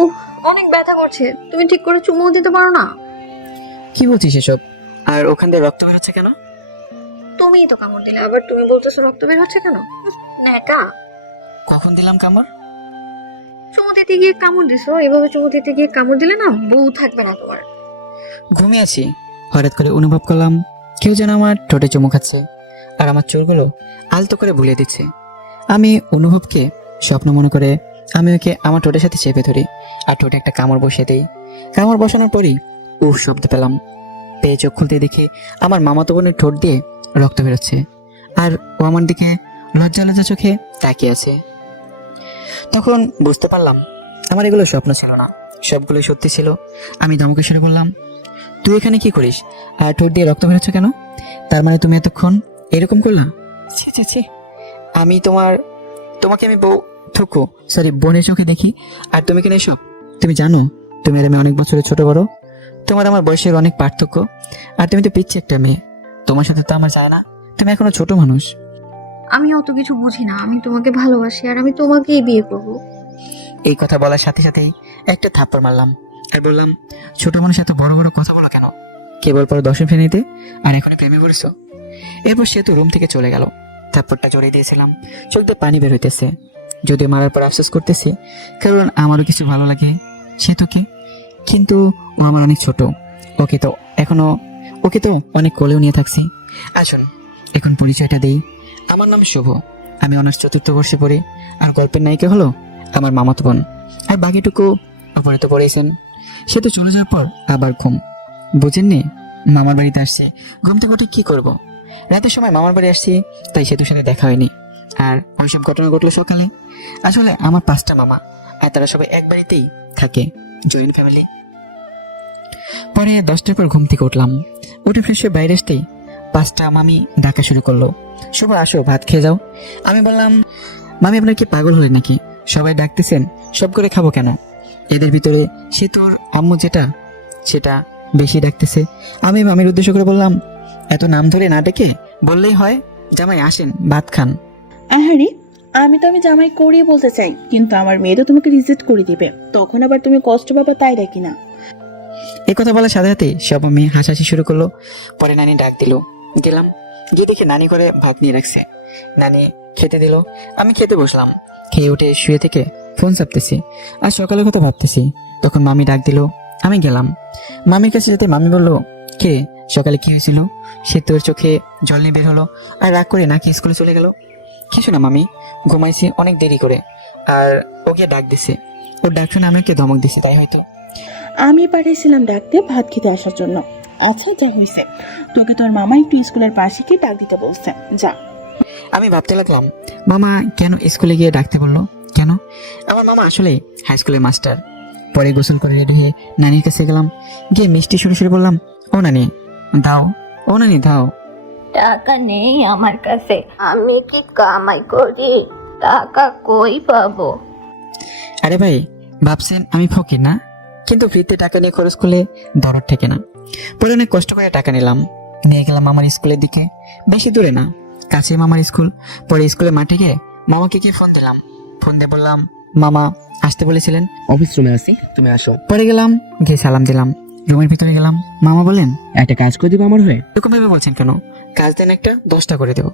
উহ, অনেক ব্যথা করছে। তুমি ঠিক করে চুমুও দিতে পারো না? কি বলছিস এসব? আর ওখান দিয়ে রক্ত বের হচ্ছে কেন? তুমিই তো কামড় দিলে, আবার তুমি বলতেছো রক্ত বের হচ্ছে কেন? ন্যাকা। কখন দিলাম কামড়? চুমু দিতে গিয়ে কামড় দিছো। এভাবে চুমু দিতে গিয়ে কামড় দিলে না, বউ থাকবে না তোমার। ঘুমিয়েছি, হঠাৎ করে অনুভব করলাম কেউ যেন আমার ঠোঁটে চুমু খাচ্ছে আর আমার চুলগুলো আলতো করে বুলিয়ে দিচ্ছে। আমি অনুভবকে স্বপ্ন মনে করে আমি ওকে আমার ঠোঁটের সাথে চেপে ধরি আর ঠোঁটে একটা কামড় বসিয়ে দিই। কামড় বসানোর পরই উফ শব্দ পেলাম। পেয়ে চোখ খুলতে দেখি আমার মামাতো বোনের ঠোঁট দিয়ে রক্ত বেরোচ্ছে আর ও আমার দিকে লজ্জা লজ্জা চোখে তাকিয়ে আছে। তখন বুঝতে পারলাম আমার এগুলো স্বপ্ন ছিল না, সবগুলো সত্যি ছিল। আমি ধমকে শুরু করলাম, তুই এখানে কি করিস আর ঠোঁট দিয়ে রক্ত বেরোচ্ছে কেন? তার মানে তুমি এতক্ষণ এরকম করলাম? ছি ছি ছি, আমি তোমাকে আমি বউ থুকু সরি বোনের চোখে দেখি আর তুমি কেন এসব? তুমি জানো তুমি আর আমি অনেক বছরের ছোট বড়, তোমার আমার বয়সের অনেক পার্থক্য, আর তুমি তো পিচ্ছি একটা মেয়ে, তোমার সাথে তো আমার যায় না, তুমি এখনো ছোট মানুষ। আমি অত কিছু বুঝি না, আমি তোমাকে ভালোবাসি আর আমি তোমাকেই বিয়ে করব। এই কথা বলার সাথে সাথেই একটা থাপ্পড় মারলাম আর বললাম, ছোট মানুষ এত বড় বড় কথা বলো কেন? কেবল পর দশম শ্রেণীতে আর এখন প্রেমে পড়েছো? এরপর সে তো রুম থেকে চলে গেল। থাপ্পড়টা জড়িয়ে দিয়েছিলাম, চোখ দিয়ে পানি বের হইতেছে। যদিও মারার পর আফসোস করতেছি, কারণ আমারও কিছু ভালো লাগে সে তোকে, কিন্তু ও আমার অনেক ছোট। ওকে তো এখনো ওকে তো অনেক কোলেও নিয়ে থাকছি। আসুন এখন পরিচয়টা দেই, আমার নাম শুভ, আমি অনার্স চতুর্থ বর্ষে পড়ি, আর গল্পের নায়িকা হলো আমার মামাতো বোন, আর বাকিটুকু উপরে তো পড়েছেন। সে তো চলে যাওয়ার পর আবার ঘুম, বুঝেননি? মামার বাড়িতে আসছে, ঘুম থেকে উঠে কি করব? রাতের সময় মামার বাড়ি আসছি, তাই সেতুর সাথে দেখা হয়নি। আর ওইসব ঘটনা ঘটলো সকালে। আসলে আমার 5টা মামা, আর তারা সবাই এক বাড়িতেই থাকে, জয়েন্ট ফ্যামিলি। পরে 10টার পর ঘুম থেকে উঠলাম, উঠে ফ্রেশ হয়ে বাইরে আসতেই 5টা মামি ডাকা শুরু করলো, শুভ আসো ভাত খেয়ে যাও। আমি বললাম, মামি আপনার কি পাগল হলেন নাকি? সবাই ডাকতেছেন, সব করে খাবো কেন? এদের ভিতরে সে তোর আম্মু যেটা সেটা বেশি ডাকতেছে। আমি মামির উদ্দেশ্য করে বললাম, এত নাম ধরে না ডেকে বললেই হয়, জামাই আসেন ভাত খান। আহারে, আমি জামাই করিয়ে বলতে চাই, কিন্তু আমার মেয়ে তো তোমাকে রিজেক্ট করে দিবে, তখন আবার তুমি কষ্ট পাবা, তাই ডাকি না। এই কথা বলার সাথে সাথে সব আমি হাসাহাসি শুরু করলো। পরে নানি ডাক দিল, গেলাম, গিয়ে দেখে নানি করে ভাত নিয়ে রাখছে। নানি খেতে দিল, আমি খেতে বসলাম। খেয়ে উঠে শুয়ে থেকে ফোন চাপতেছি আর সকালের কথা ভাবতেছি। তখন মামি ডাক দিল, আমি গেলাম মামির কাছে যেতে। মামি বলল, কে সকালে কি হয়েছিল? সে তোর চোখে জল নিয়ে বের হলো আর রাগ করে নাকি স্কুলে চলে গেল? কিছু না মামি, ঘুমাইছি অনেক দেরি করে। আর ওকে ডাক দিছে, ওর ডাক শুনে আমাকে ধমক দিছে, তাই হয়তো। আমি পাঠিয়েছিলাম ডাকতে ভাত খেতে আসার জন্য। আচ্ছা, যা হয়েছে, তোকে তোর মামা একটু স্কুলের পাশে গিয়ে ডাক দিতে বলছে, যা। আমি ভাবতে লাগলাম, মামা কেন স্কুলে গিয়ে ডাকতে বললো? কেন? আমার মামা আসলে হাই স্কুলের মাস্টার। পরে গোসল করে রেডি হয়ে নানির কাছে গেলাম, গিয়ে মিষ্টি সুরে সুরে বললাম, ও নানি দাও, ও নানি দাও। টাকা নেই আমার কাছে, আমি কি কামাই করি? টাকা কই পাবো? আরে ভাই, ভাবছেন আমি ফকির না? কিন্তু ফ্রিতে টাকা নিয়ে খরচ করলে দরদ থেকে না। পরে অনেক কষ্ট করে টাকা নিলাম, নিয়ে গেলাম মামার স্কুলের দিকে। বেশি দূরে না, কাছে মামার স্কুল। পরে স্কুলের মাঠে গিয়ে মামাকে গিয়ে ফোন দিলাম। ফোন দিয়ে বললাম, মামা আসতে বলেছিলেন, অফিস রুমে আছি, তুমি আসো। পরে গেলাম, গিয়ে সালাম দিলাম। রুমের ভিতরে গেলাম, মামা বলেন, একটা কাজ করে দিবে আমার হয়ে? এরকম ভাবে বলছেন কেন? কাজ দেন একটা, 10টা করে দেবো।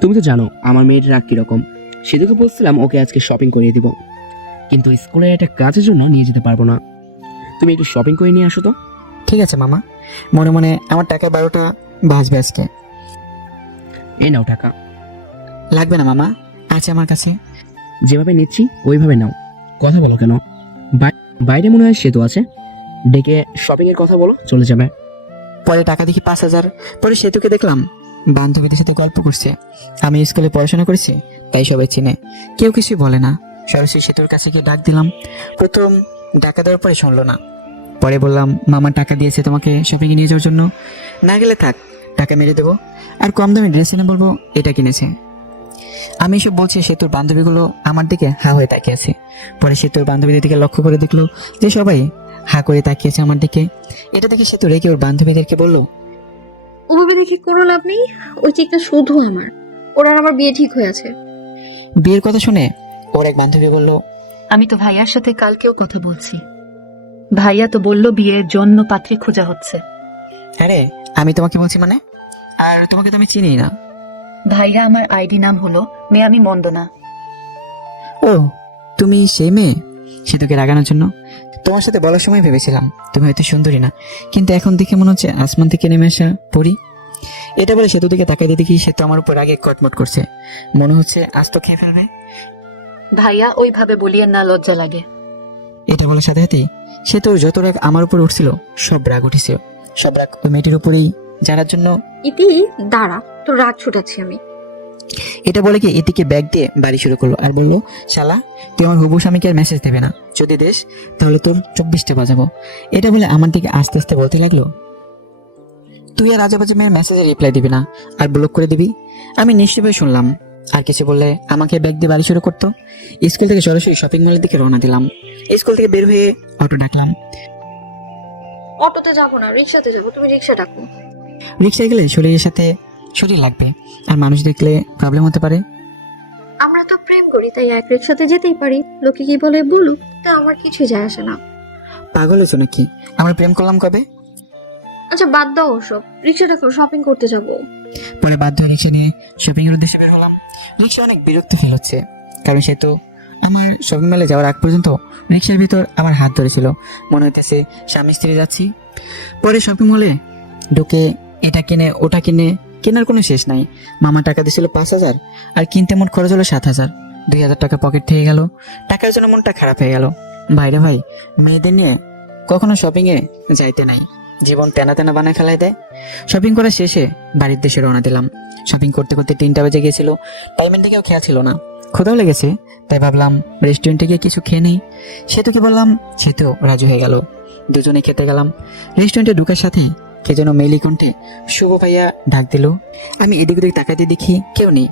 তুমি তো জানো আমার মেয়ের রাগ কিরকম। সেদিকে বলছিলাম ওকে আজকে শপিং করিয়ে দিব, কিন্তু স্কুলে একটা কাজের জন্য নিয়ে যেতে পারবো না। তুমি একটু শপিং করে নিয়ে আসো তো। ঠিক আছে মামা, মনে মনে আমার টাকার 12টা বাজবে আজকে। এই নাও টাকা। লাগবে না মামা, আছে আমার কাছে। যেভাবে নিচ্ছি ওইভাবে নাও। কথা বলো কেন? বাইরে মনে হয় সেতু আছে, ডেকে শপিং এর কথা বলো, চলে যাবে। পরে টাকা দেখি 5,000। পরে সেতুকে দেখলাম বান্ধবীদের সাথে গল্প করছে। আমি স্কুলে পড়াশোনা করেছি, তাই সবাই চিনে, কেউ কিছু বলে না। সরাসরি সেতুর কাছে গিয়ে ডাক দিলাম। প্রথম ডাকা দেওয়ার পরে শুনলো না। পরে বললাম, মামা টাকা দিয়েছে তোমাকে শপিং এ নিয়ে যাওয়ার জন্য, না গেলে থাক, টাকা মেরে দেবো, আর কম দামে ড্রেস এনে বলবো এটা কিনেছে। আমি এসব বলছি, সেতুর বান্ধবীগুলো আমার দিকে হা হয়ে তাকিয়েছে। পরে সেতুর বান্ধবীদের দিকে লক্ষ্য করে দেখলো যে সবাই হা করে তাকিয়েছে আমার দিকে। এটা দেখে সেতু রেগে ওর বান্ধবীদেরকে বলল, ওভাবে দেখে কোনো লাভ নেই, ওই চিকটা শুধু আমার। ওর আর আমার বিয়ে ঠিক হয়ে আছে। বিয়ের কথা শুনে ওর এক বান্ধবী বলল, আমি তো ভাইয়ার সাথে কালকেও কথা বলছি। ভাইয়া তো বলল বিয়ের জন্য পাত্রী খোঁজা হচ্ছে। আরে আমি তোমাকে বলছি মানে, আর তোমাকে তো আমি চিনি না। ভাইয়া আমার আইডি নাম হলো মেয়ামি মন্দনা। ও, তুমি সেই মেয়ে সেতুকে রাগানোর জন্য? তোমার সাথে বলার সময় ভেবেছিলাম তুমি হয়তো সুন্দরী না, কিন্তু এখন দেখে মনে হচ্ছে আসমান থেকে নেমে আসা পরি। এটা বলে সেতু দিকে তাকাইতে দেখি সে তো আমার উপর আগে কটমট করছে, মনে হচ্ছে আজ তো খেয়ে ফেলবে। ভাইয়া ওইভাবে বলিয়ে না, লজ্জা লাগে। এটা বলার সাথে সাথেই সে তো যত রাগ আমার উপর উঠছিল সব রাগ উঠেছিল, সব রাগ ওই মেয়েটির উপরেই, যার জন্য। ইতি দাঁড়া, তোর রাগ ছুটাচ্ছি আমি। এটা বলে কি এটিকে ব্যাগ দিয়ে বাড়ি শুরু করলো আর বললো, শালা তুই আমার হবু স্বামীকে আর মেসেজ দেবে না, যদি দেশ তাহলে তোর 24টা বাজাবো। এটা বলে আমার দিকে আস্তে আস্তে বলতে লাগলো, তুই আর আজেবাজে মেয়ের মেসেজে রিপ্লাই দিবি না আর ব্লক করে দিবি। আমি নিশ্চয়ই শুনলাম, আর কিছু বললে আমাকে ব্যাগ দিয়ে বাড়ি শুরু করতো। স্কুল থেকে সরাসরি শপিং মলের দিকে রওনা দিলাম। স্কুল থেকে বের হয়ে অটো ডাকলাম। অটোতে যাবো না, রিক্সাতে যাবো, তুমি রিক্সা ডাকো। রিক্সায় গেলে শরীরের সাথে শরীর লাগবে, আর মানুষ দেখলে প্রবলেম হতে পারে। আমরা তো প্রেম করি, তাই এক রিক্সাতে যেতেই পারি, লোকে কি বলে বলুক, তা আমার কিছু যায় আসে না। পাগল হয়েছো নাকি? আমরা প্রেম করলাম কবে? আচ্ছা বাদ দাও ওসব, রিক্সা ডাকো, শপিং করতে যাবো। পরে বাধ্য হয়ে রিক্সা নিয়ে শপিং এর উদ্দেশ্যে বের হলাম। রিক্সা অনেক বিরক্ত ফিল হচ্ছে, কারণ সে তো আমার শপিং মলে যাওয়ার আগ পর্যন্ত রিক্সার ভিতর আমার হাত ধরেছিল, মনে হইতেছে স্বামী স্ত্রী যাচ্ছি। পরে শপিং মলে ঢুকে এটা কিনে ওটা কিনে, কেনার কোনো শেষ নাই। মামা টাকা দিয়েছিল 5,000, আর কিনতে মোট খরচ হলো 7,000। 2,000 টাকা পকেট থেকে গেল। টাকার জন্য মনটা খারাপ হয়ে গেল। ভাইরে ভাই, মেয়েদের নিয়ে কখনো শপিং এ যাইতে নাই, জীবন তেনা তেনা বানায় ফেলাই দেয়। শপিং করা শেষে বাড়ির দেশে রওনা দিলাম। শপিং করতে করতে 3টা বেজে গিয়েছিল, টাইমের দিকেও খেয়াল ছিল না। ক্ষুধাও লেগেছে, তাই ভাবলাম রেস্টুরেন্টে গিয়ে কিছু খেয়ে নেই। সেতুকে বললাম, সেতু রাজু হয়ে গেল। দুজনে খেতে গেলাম। রেস্টুরেন্টে ঢুকার সাথে কে যেন মেইলি কণ্ঠে শুভ ভাইয়া ডাক দিল। আমি এদিক ওদিক তাকাতে দেখি কেউ নেই।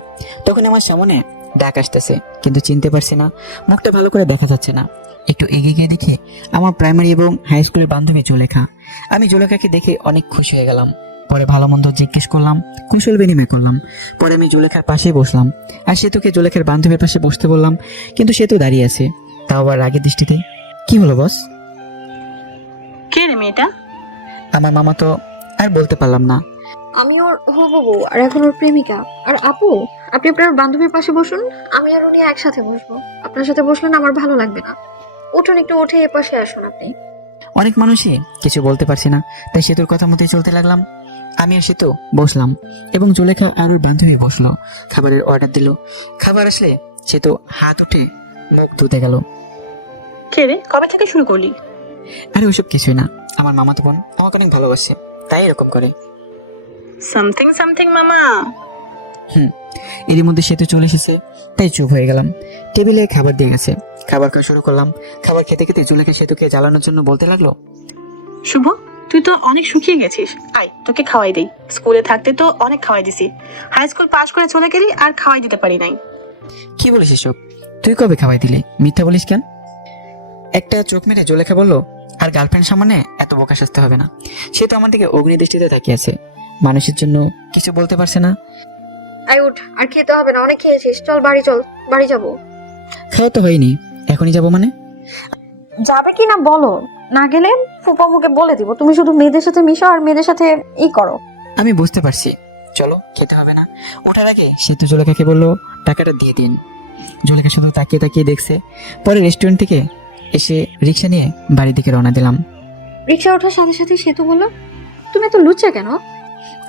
তখন আমার সামনে ডাক আসতেছে, কিন্তু চিনতে পারছি না, মুখটা ভালো করে দেখা যাচ্ছে না। একটু এগিয়ে গিয়ে দেখি আমার প্রাইমারি এবং হাই স্কুলের বান্ধবী জুলেখা। আমি জুলেখাকে দেখে অনেক খুশি হয়ে গেলাম। পরে ভালো মন্দ জিজ্ঞেস করলাম, কুশল বিনিময় করলাম। পরে আমি জুলেখার পাশে বসলাম, আর সেতুকে জুলেখার বান্ধবীর পাশে বসতে বললাম, কিন্তু সেতু দাঁড়িয়ে আছে, তাও আবার রাগের দৃষ্টিতে। কি হলো বস? কে রে মেয়েটা? আমার মামা তো আর বলতে পারলাম না। আমি ওর হবো বউ, আর এখন ওর প্রেমিকা। আর আপু, আপনি আপনার বান্ধবীর পাশে বসুন, আমি আর উনি একসাথে বসবো। আপনার সাথে বসলে না আমার ভালো লাগবে না। উঠুন, একটু উঠে এ পাশে আসুন আপনি। অনেক মানুষই কিছু বলতে পারছি না, তাই সেতুর কথা মতোই চলতে লাগলাম। আমি আর সেতু বসলাম এবং জুলেখা আর ওর বান্ধবী বসলো। খাবারের অর্ডার দিল। খাবার আসলে সেতু হাত উঠে মুখ ধুতে গেল। কে রে, কবে থেকে শুরু করলি? আরে ওইসব কিছুই না, আমার মামাতো বোন আমাকে অনেক ভালোবাসে, তাই এরকম করে। সামথিং সামথিং মামা। এরই মধ্যে সেতু চলে এসেছে, তাই চুপ হয়ে গেলাম। টেবিলে খাবার দিয়ে গেছে, খাবার খাওয়া শুরু করলাম। খাবার খেতে খেতে জুলেখা সেতুকে জ্বালানোর জন্য বলতে লাগলো, শুভ, তুই তো অনেক শুকিয়ে গেছিস, আয় তোকে খাওয়াই দেই। স্কুলে থাকতে তো অনেক খাওয়াই দিছি, হাই স্কুল পাশ করে চলে গেলি আর খাওয়াই দিতে পারি নাই। কি বলিস এসব? তুই কবে খাওয়াই দিলি? মিথ্যা বলিস কেন? একটা চোখ মেরে জুলেখা বললো, আর গার্লফ্রেন্ড সামনে এত বোকা সাজতে হবে না। সে তো আমার দিকে অগ্নি দৃষ্টিতে তাকিয়ে আছে, মানুষের জন্য কিছু বলতে পারছে না। আই উঠ, আর খেতে হবে না, অনেক খেয়েছিস, চল বাড়ি চল, বাড়ি যাবো। খাওয়া তো হয়নি, এখনই যাবো মানে? যাবে কি না বলো, না গেলে ফুপা মুখে বলে দিব তুমি শুধু মেয়েদের সাথে মিশো আর মেয়েদের সাথে ই করো। আমি বুঝতে পারছি, চলো, খেতে হবে না। ওঠার আগে সেতু জুলেখাকে বললো, টাকাটা দিয়ে দিন। জুলেখা শুধু তাকিয়ে তাকিয়ে দেখছে। পরে রেস্টুরেন্ট থেকে এসে রিক্সা নিয়ে বাড়ির দিকে রওনা দিলাম। রিক্সা ওঠার সাথে সাথে সেতু বললো, তুমি এত লুচ্চা কেন?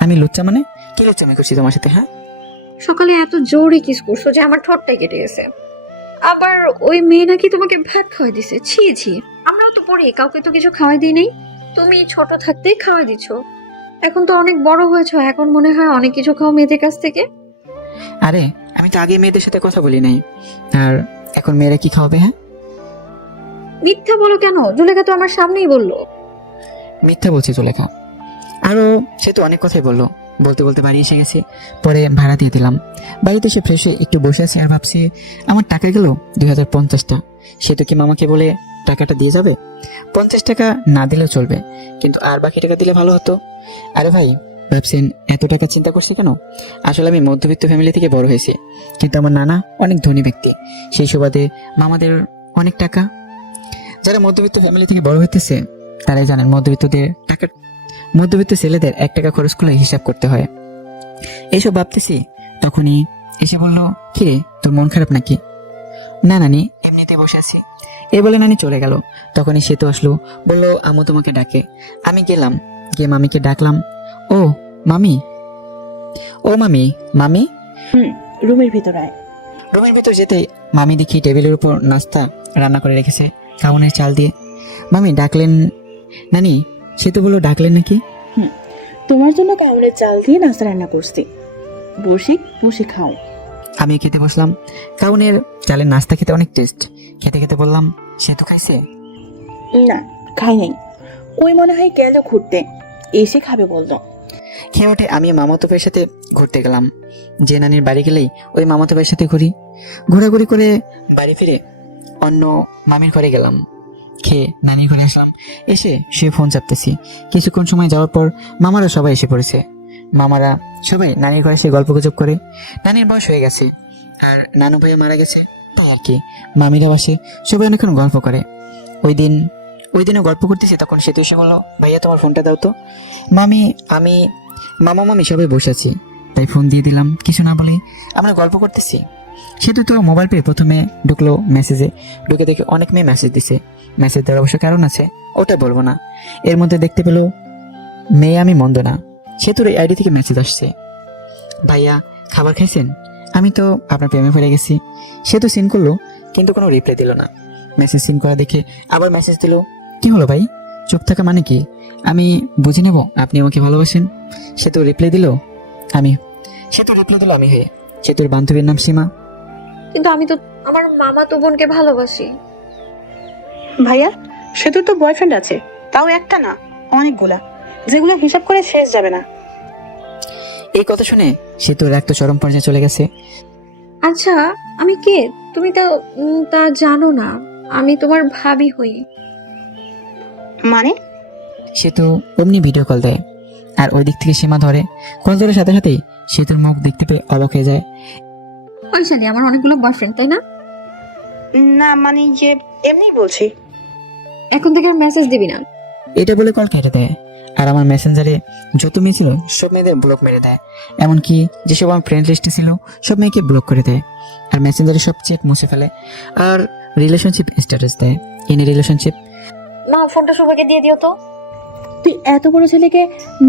আমি লুচ্চা মানে? কি লুচ্চামি করছি তোমার সাথে? হ্যাঁ, সকালে এত জোরে কিস করছো যে আমার ঠোঁটটাই কেটে গেছে। আবার ওই মেয়ে নাকি তোমাকে ভাত খাওয়াই দিছে। ছি ছি, আমরাও তো পড়ি, কাউকে তো কিছু খাওয়াই দিই নেই। তুমি ছোট থাকতেই খাওয়াই দিচ্ছ, এখন তো অনেক বড় হয়েছো, এখন মনে হয় অনেক কিছু খাও মেয়েদের কাছ থেকে। আরে আমি তো আগে মেয়েদের সাথে কথা বলি নাই, আর এখন মেয়েরা কি খাওয়াবে? হ্যাঁ, মিথ্যা বলো কেন? জুলেখা তো আমার সামনেই বললো। মিথ্যা বলছি জুলেখা। আরো সে তো অনেক কথাই বললো। বলতে বলতে বাড়ি এসে গেছে। পরে ভাড়া দিয়ে দিলাম। বাড়িতে এসে ফ্রেশ হয়ে একটু বসে আছি আর ভাবছি, আমার টাকা গেল 2050টা। সে তো কি মামাকে বলে টাকাটা দিয়ে যাবে? 50 টাকা না দিলেও চলবে, কিন্তু আর বাকি টাকা দিলে ভালো হতো। আরে ভাই, ভাবছেন এত টাকা চিন্তা করছি কেন? আসলে আমি মধ্যবিত্ত ফ্যামিলি থেকে বড় হয়েছি, কিন্তু আমার নানা অনেক ধনী ব্যক্তি। সেই সুবাদে মামাদের অনেক টাকা। যারা মধ্যবিত্ত ফ্যামিলি থেকে বড় হইতেছে তারাই জানেন মধ্যবিত্ত ছেলেদের 1 টাকা খরচ করলে হিসাব করতে হয়। এইসব ভাবতেছি তখনই এসে বলল, কিরে তোর মন খারাপ নাকি? না নানি, এমনিতেই বসে আছি। এই বলে নানি চলে গেল। তখনই সে তো আসলো, বলল আম্মু তোমাকে ডাকে। আমি গেলাম, গিয়ে মামিকে ডাকলাম। ও মামি, ও মামি, মামি। রুমের ভিতর আয়। রুমের ভিতর যেতেই মামি দেখি টেবিলের উপর নাস্তা রান্না করে রেখেছে কাউনের চাল দিয়ে। মামি ডাকলেন? নানি, সে তো বললো ডাকলেন নাকি? তোমার জন্য কাউনের চাল দিয়ে নাস্তা রান্না করছি, বসে খাও। আমি খেতে বসলাম। কাউনের চালের নাস্তা খেতে অনেক টেস্ট। খেতে খেতে বললাম, সে তো খাইছে? না, খাই নাই। ওই মনে হয় গেল ঘুরতে, এসে খাবে বললো। খেয়ে উঠে আমি মামাতো ভাইয়ের সাথে ঘুরতে গেলাম। যে নানির বাড়ি গেলেই ওই মামাতো ভাইয়ের সাথে ঘোরাঘুরি করে বাড়ি ফিরে অন্য মামির ঘরে গেলাম। খেয়ে নানির ঘরে আসলাম। এসে সে ফোন চাপতেছি। কিছুক্ষণ সময় যাওয়ার পর মামারা সবাই এসে পড়েছে। মামারা সবাই নানির ঘরে এসে গল্প গুজব করে। নানির বয়স হয়ে গেছে আর নানু ভাইয়া মারা গেছে, তাই আর কি। মামিরা বসে সবাই অনেকক্ষণ গল্প করে। ওই দিনও গল্প করতেছি, তখন সে তো এসে বললো, ভাইয়া তোমার ফোনটা দাও তো। মামি সবাই বসে আছি, তাই ফোন দিয়ে দিলাম। কিছু না বলে আমরা গল্প করতেছি। সে তো মোবাইল পেয়ে প্রথমে ঢুকলো মেসেজে। ঢুকে দেখে অনেক মেয়ে মেসেজ দিছে। মেসেজ দেওয়ার অবশ্য কারণ আছে, ওটা বলবো না। এর মধ্যে দেখতে পেলো মেয়ে আমি মন্দ না। সে তোর এই আইডি থেকে মেসেজ আসছে, ভাইয়া খাবার খাইছেন? আমি তো আপনার প্রেমে পড়ে গেছি। সে তো সিন করলো, কিন্তু কোনো রিপ্লাই দিল না। মেসেজ সিন করা দেখে আবার মেসেজ দিল, কি হলো ভাই, চুপ থাকা মানে কি? আমি বুঝে নেব আপনি আমাকে ভালোবাসেন। সে তো রিপ্লাই দিল আমি হয়ে। সে তোর বান্ধবীর নাম সীমা। কিন্তু আমি তো আমার মামা তো বোনকে ভালোবাসি। ভাইয়া, সে তো বয়ফ্রেন্ড আছে, তাও একটা না, অনেকগুলা, যেগুলো হিসাব করে শেষ যাবে না। এই কথা শুনে সে তো রাগ তো চরম পর্যায়ে চলে গেছে। আচ্ছা, আমি কে? তুমি তো তা জানো না। আমি তোমার ভাবি হই। মানে? সে তো অমনি ভিডিও কল দেয়, আর ওই দিক থেকে সীমা ধরে। কল ধরার সাথে সাথেই সে তোর মুখ দেখতে পেয়ে অবাক হয়ে যায়। ওই শালি আমার অনেকগুলো বয়ফ্রেন্ড, তাই না? না মানে যে এমনি বলছি। এখন থেকে আর মেসেজ দিবি না। এটা বলে কল কেটে দেয়। আর আমার মেসেঞ্জারে যত মেয়ে ছিল সব মেয়েদের ব্লক মেরে দেয়। এমনকি যেসব আমার ফ্রেন্ড লিস্টে ছিল সব মেয়েকে ব্লক করে দেয়। আর মেসেঞ্জারে সব চেক মুছে ফেলে। আর রিলেশনশিপ স্ট্যাটাস দেয়, ইন রিলেশনশিপ। মা, ফোনটা সবাইকে দিয়ে দিও তো। তুই এত বড় ছেলেকে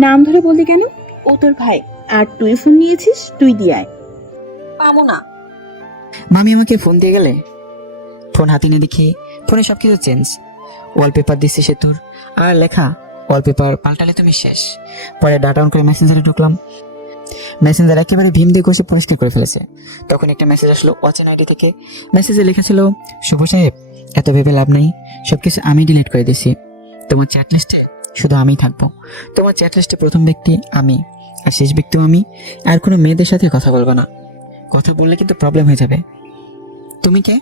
নাম ধরে বললি কেন? ও তোর ভাই, আর তুই ফোন নিয়েছিস, তুই দিয়ে আয়। পাবো না। মামি আমাকে ফোন দিয়ে গেলে ফোন হাতে নিয়ে দেখি ফোনে সবকিছু চেঞ্জ। ওয়ালপেপার দিচ্ছে সেতুর, আর লেখা, ওয়ালপেপার পাল্টালে তুমি শেষ। পরে ডাটা অন করে মেসেঞ্জারে ঢুকলাম। মেসেঞ্জার একেবারে ভীম দিয়ে কষে পরিষ্কার করে ফেলেছে। তখন একটা মেসেজ আসলো অচেনা আইডি থেকে। মেসেজে লেখা ছিল, শুভ সাহেব, এত ভেবে লাভ নাই, সবকিছু আমি ডিলিট করে দিছি। তোমার চ্যাট লিস্টে শুধু আমিই থাকবো। তোমার চ্যাট লিস্টে প্রথম ব্যক্তি আমি, আর শেষ ব্যক্তিও আমি। আর কোনো মেয়েদের সাথে কথা বলবো না। কথা বললে কিন্তু প্রবলেম হয়ে যাবে। তুমি কে?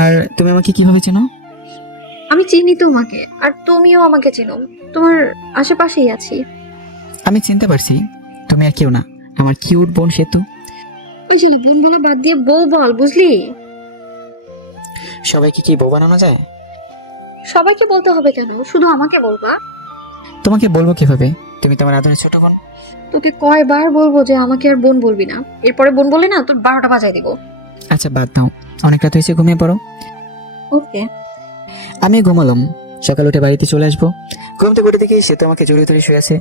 আর তুমি আমাকে কিভাবে চেনো? আমি চিনি তোমাকে, আর তুমিও আমাকে চেনো। তোমার আশেপাশেই আছি। আমি চিনতে পারছি, তুমি আর কেউ না, আমার কিউট বোন সেতু। ওই ছেলে বোন বলা বাদ দিয়ে বউ বল, বুঝলি? সবাইকে কি বউ বানানো যায়? সবাইকে বলতে হবে কেন? শুধু আমাকে বলবা? তোমাকে বলবো কিভাবে? তুমি তো আমার আদরের ছোট বোন। তোকে কয়বার বলবো যে আমাকে আর বোন বলবি না? এরপরে বোন বললি না, তোর 12টা বাজায় দিব। আচ্ছা বাদ দাও, অনেক রাত হয়েছে, ঘুমিয়ে পড়ো। ওকে। আমি ঘুমালাম। সকাল উঠে বাড়িতে চলে আসবো। ঘুম থেকে উঠে দেখি সে তো আমাকে জড়িয়ে ধরে শুয়ে আছে।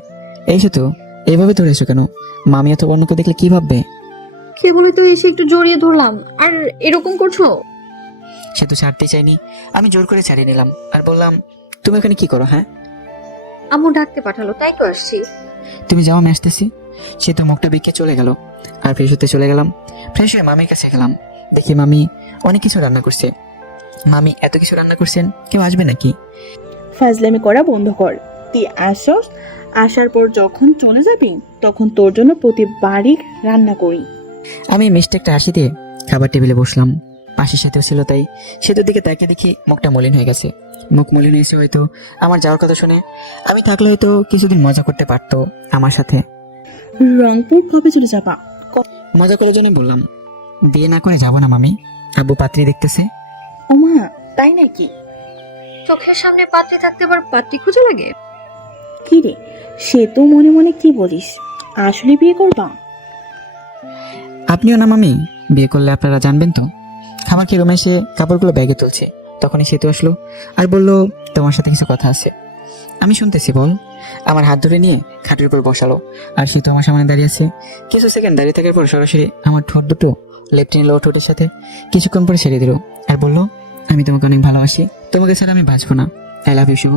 এই সেতু, এইভাবে ধরে এসো কেন? মামি এত অন্যকে দেখলে কি ভাববে? কে বলে তো এসে একটু জড়িয়ে ধরলাম, আর এরকম করছো? সে তো ছাড়তে চাইনি, আমি জোর করে ছাড়িয়ে নিলাম আর বললাম, তুমি ওখানে কি করো? হ্যাঁ, আম্মু ডাকতে পাঠালো, তাই তো আসছি। তুমি যাও, আমি আসতেছি। সে তো মুখটা বিকে চলে গেল। আর ফ্রেশ হতে চলে গেলাম। ফ্রেশ হয়ে মামির কাছে গেলাম। দেখি মামি অনেক কিছু রান্না করছে। মামি এত কিছু রান্না করছেন, কেউ আসবে নাকি? ফাজলামি করা বন্ধ কর। তুই আসস, আসার পর যখন চলে যাবি তখন তোর জন্য প্রতিবারই রান্না করি। আমি মিষ্টি একটা হাসি দিয়ে খাবার টেবিলে বসলাম। পাশে সেতু ছিল, তাই সেতুর দিকে তাকিয়ে দেখি মুখটা মলিন হয়ে গেছে। মুখ মলিন হয়েছে হয়তো আমার যাওয়ার কথা শুনে। আমি থাকলে হয়তো কিছুদিন মজা করতে পারতো আমার সাথে। রংপুর কবে চলে যাবা? মজা করার জন্য বললাম, বিয়ে না করে যাবো না মামি, আব্বু পাত্রী দেখতেছে। ওমা, তাই নাকি? চোখের সামনে পাত্রী থাকতে আবার পাত্রী খুঁজে লাগে? কি রে, সে তো মনে মনে কি বলিস? আসলে বিয়ে করবা? আপনিও না মামি, বিয়ে করলে আপনারা জানবেন তো। খাবার খেয়ে রুমে এসে কাপড়গুলো ব্যাগে তুলছে, তখনই সেতু আসলো আর বলল, তোমার সাথে কিছু কথা আছে। আমি শুনতেছি, বল। আমার হাত ধরে নিয়ে খাটের উপর বসালো, আর সেতু আমার সামনে দাঁড়িয়ে আছে। কিছু সেকেন্ড দাঁড়িয়ে থাকার পর সরাসরি আমার ঠোঁট দুটো লেফট নিল ঠোঁটের সাথে, কিছুক্ষণ পরে ছেড়ে দিল আর বলল, আমি তোমাকে অনেক ভালোবাসি, তোমাকে ছাড়া আমি বাঁচবো না। আই লাভ ইউ শুভ।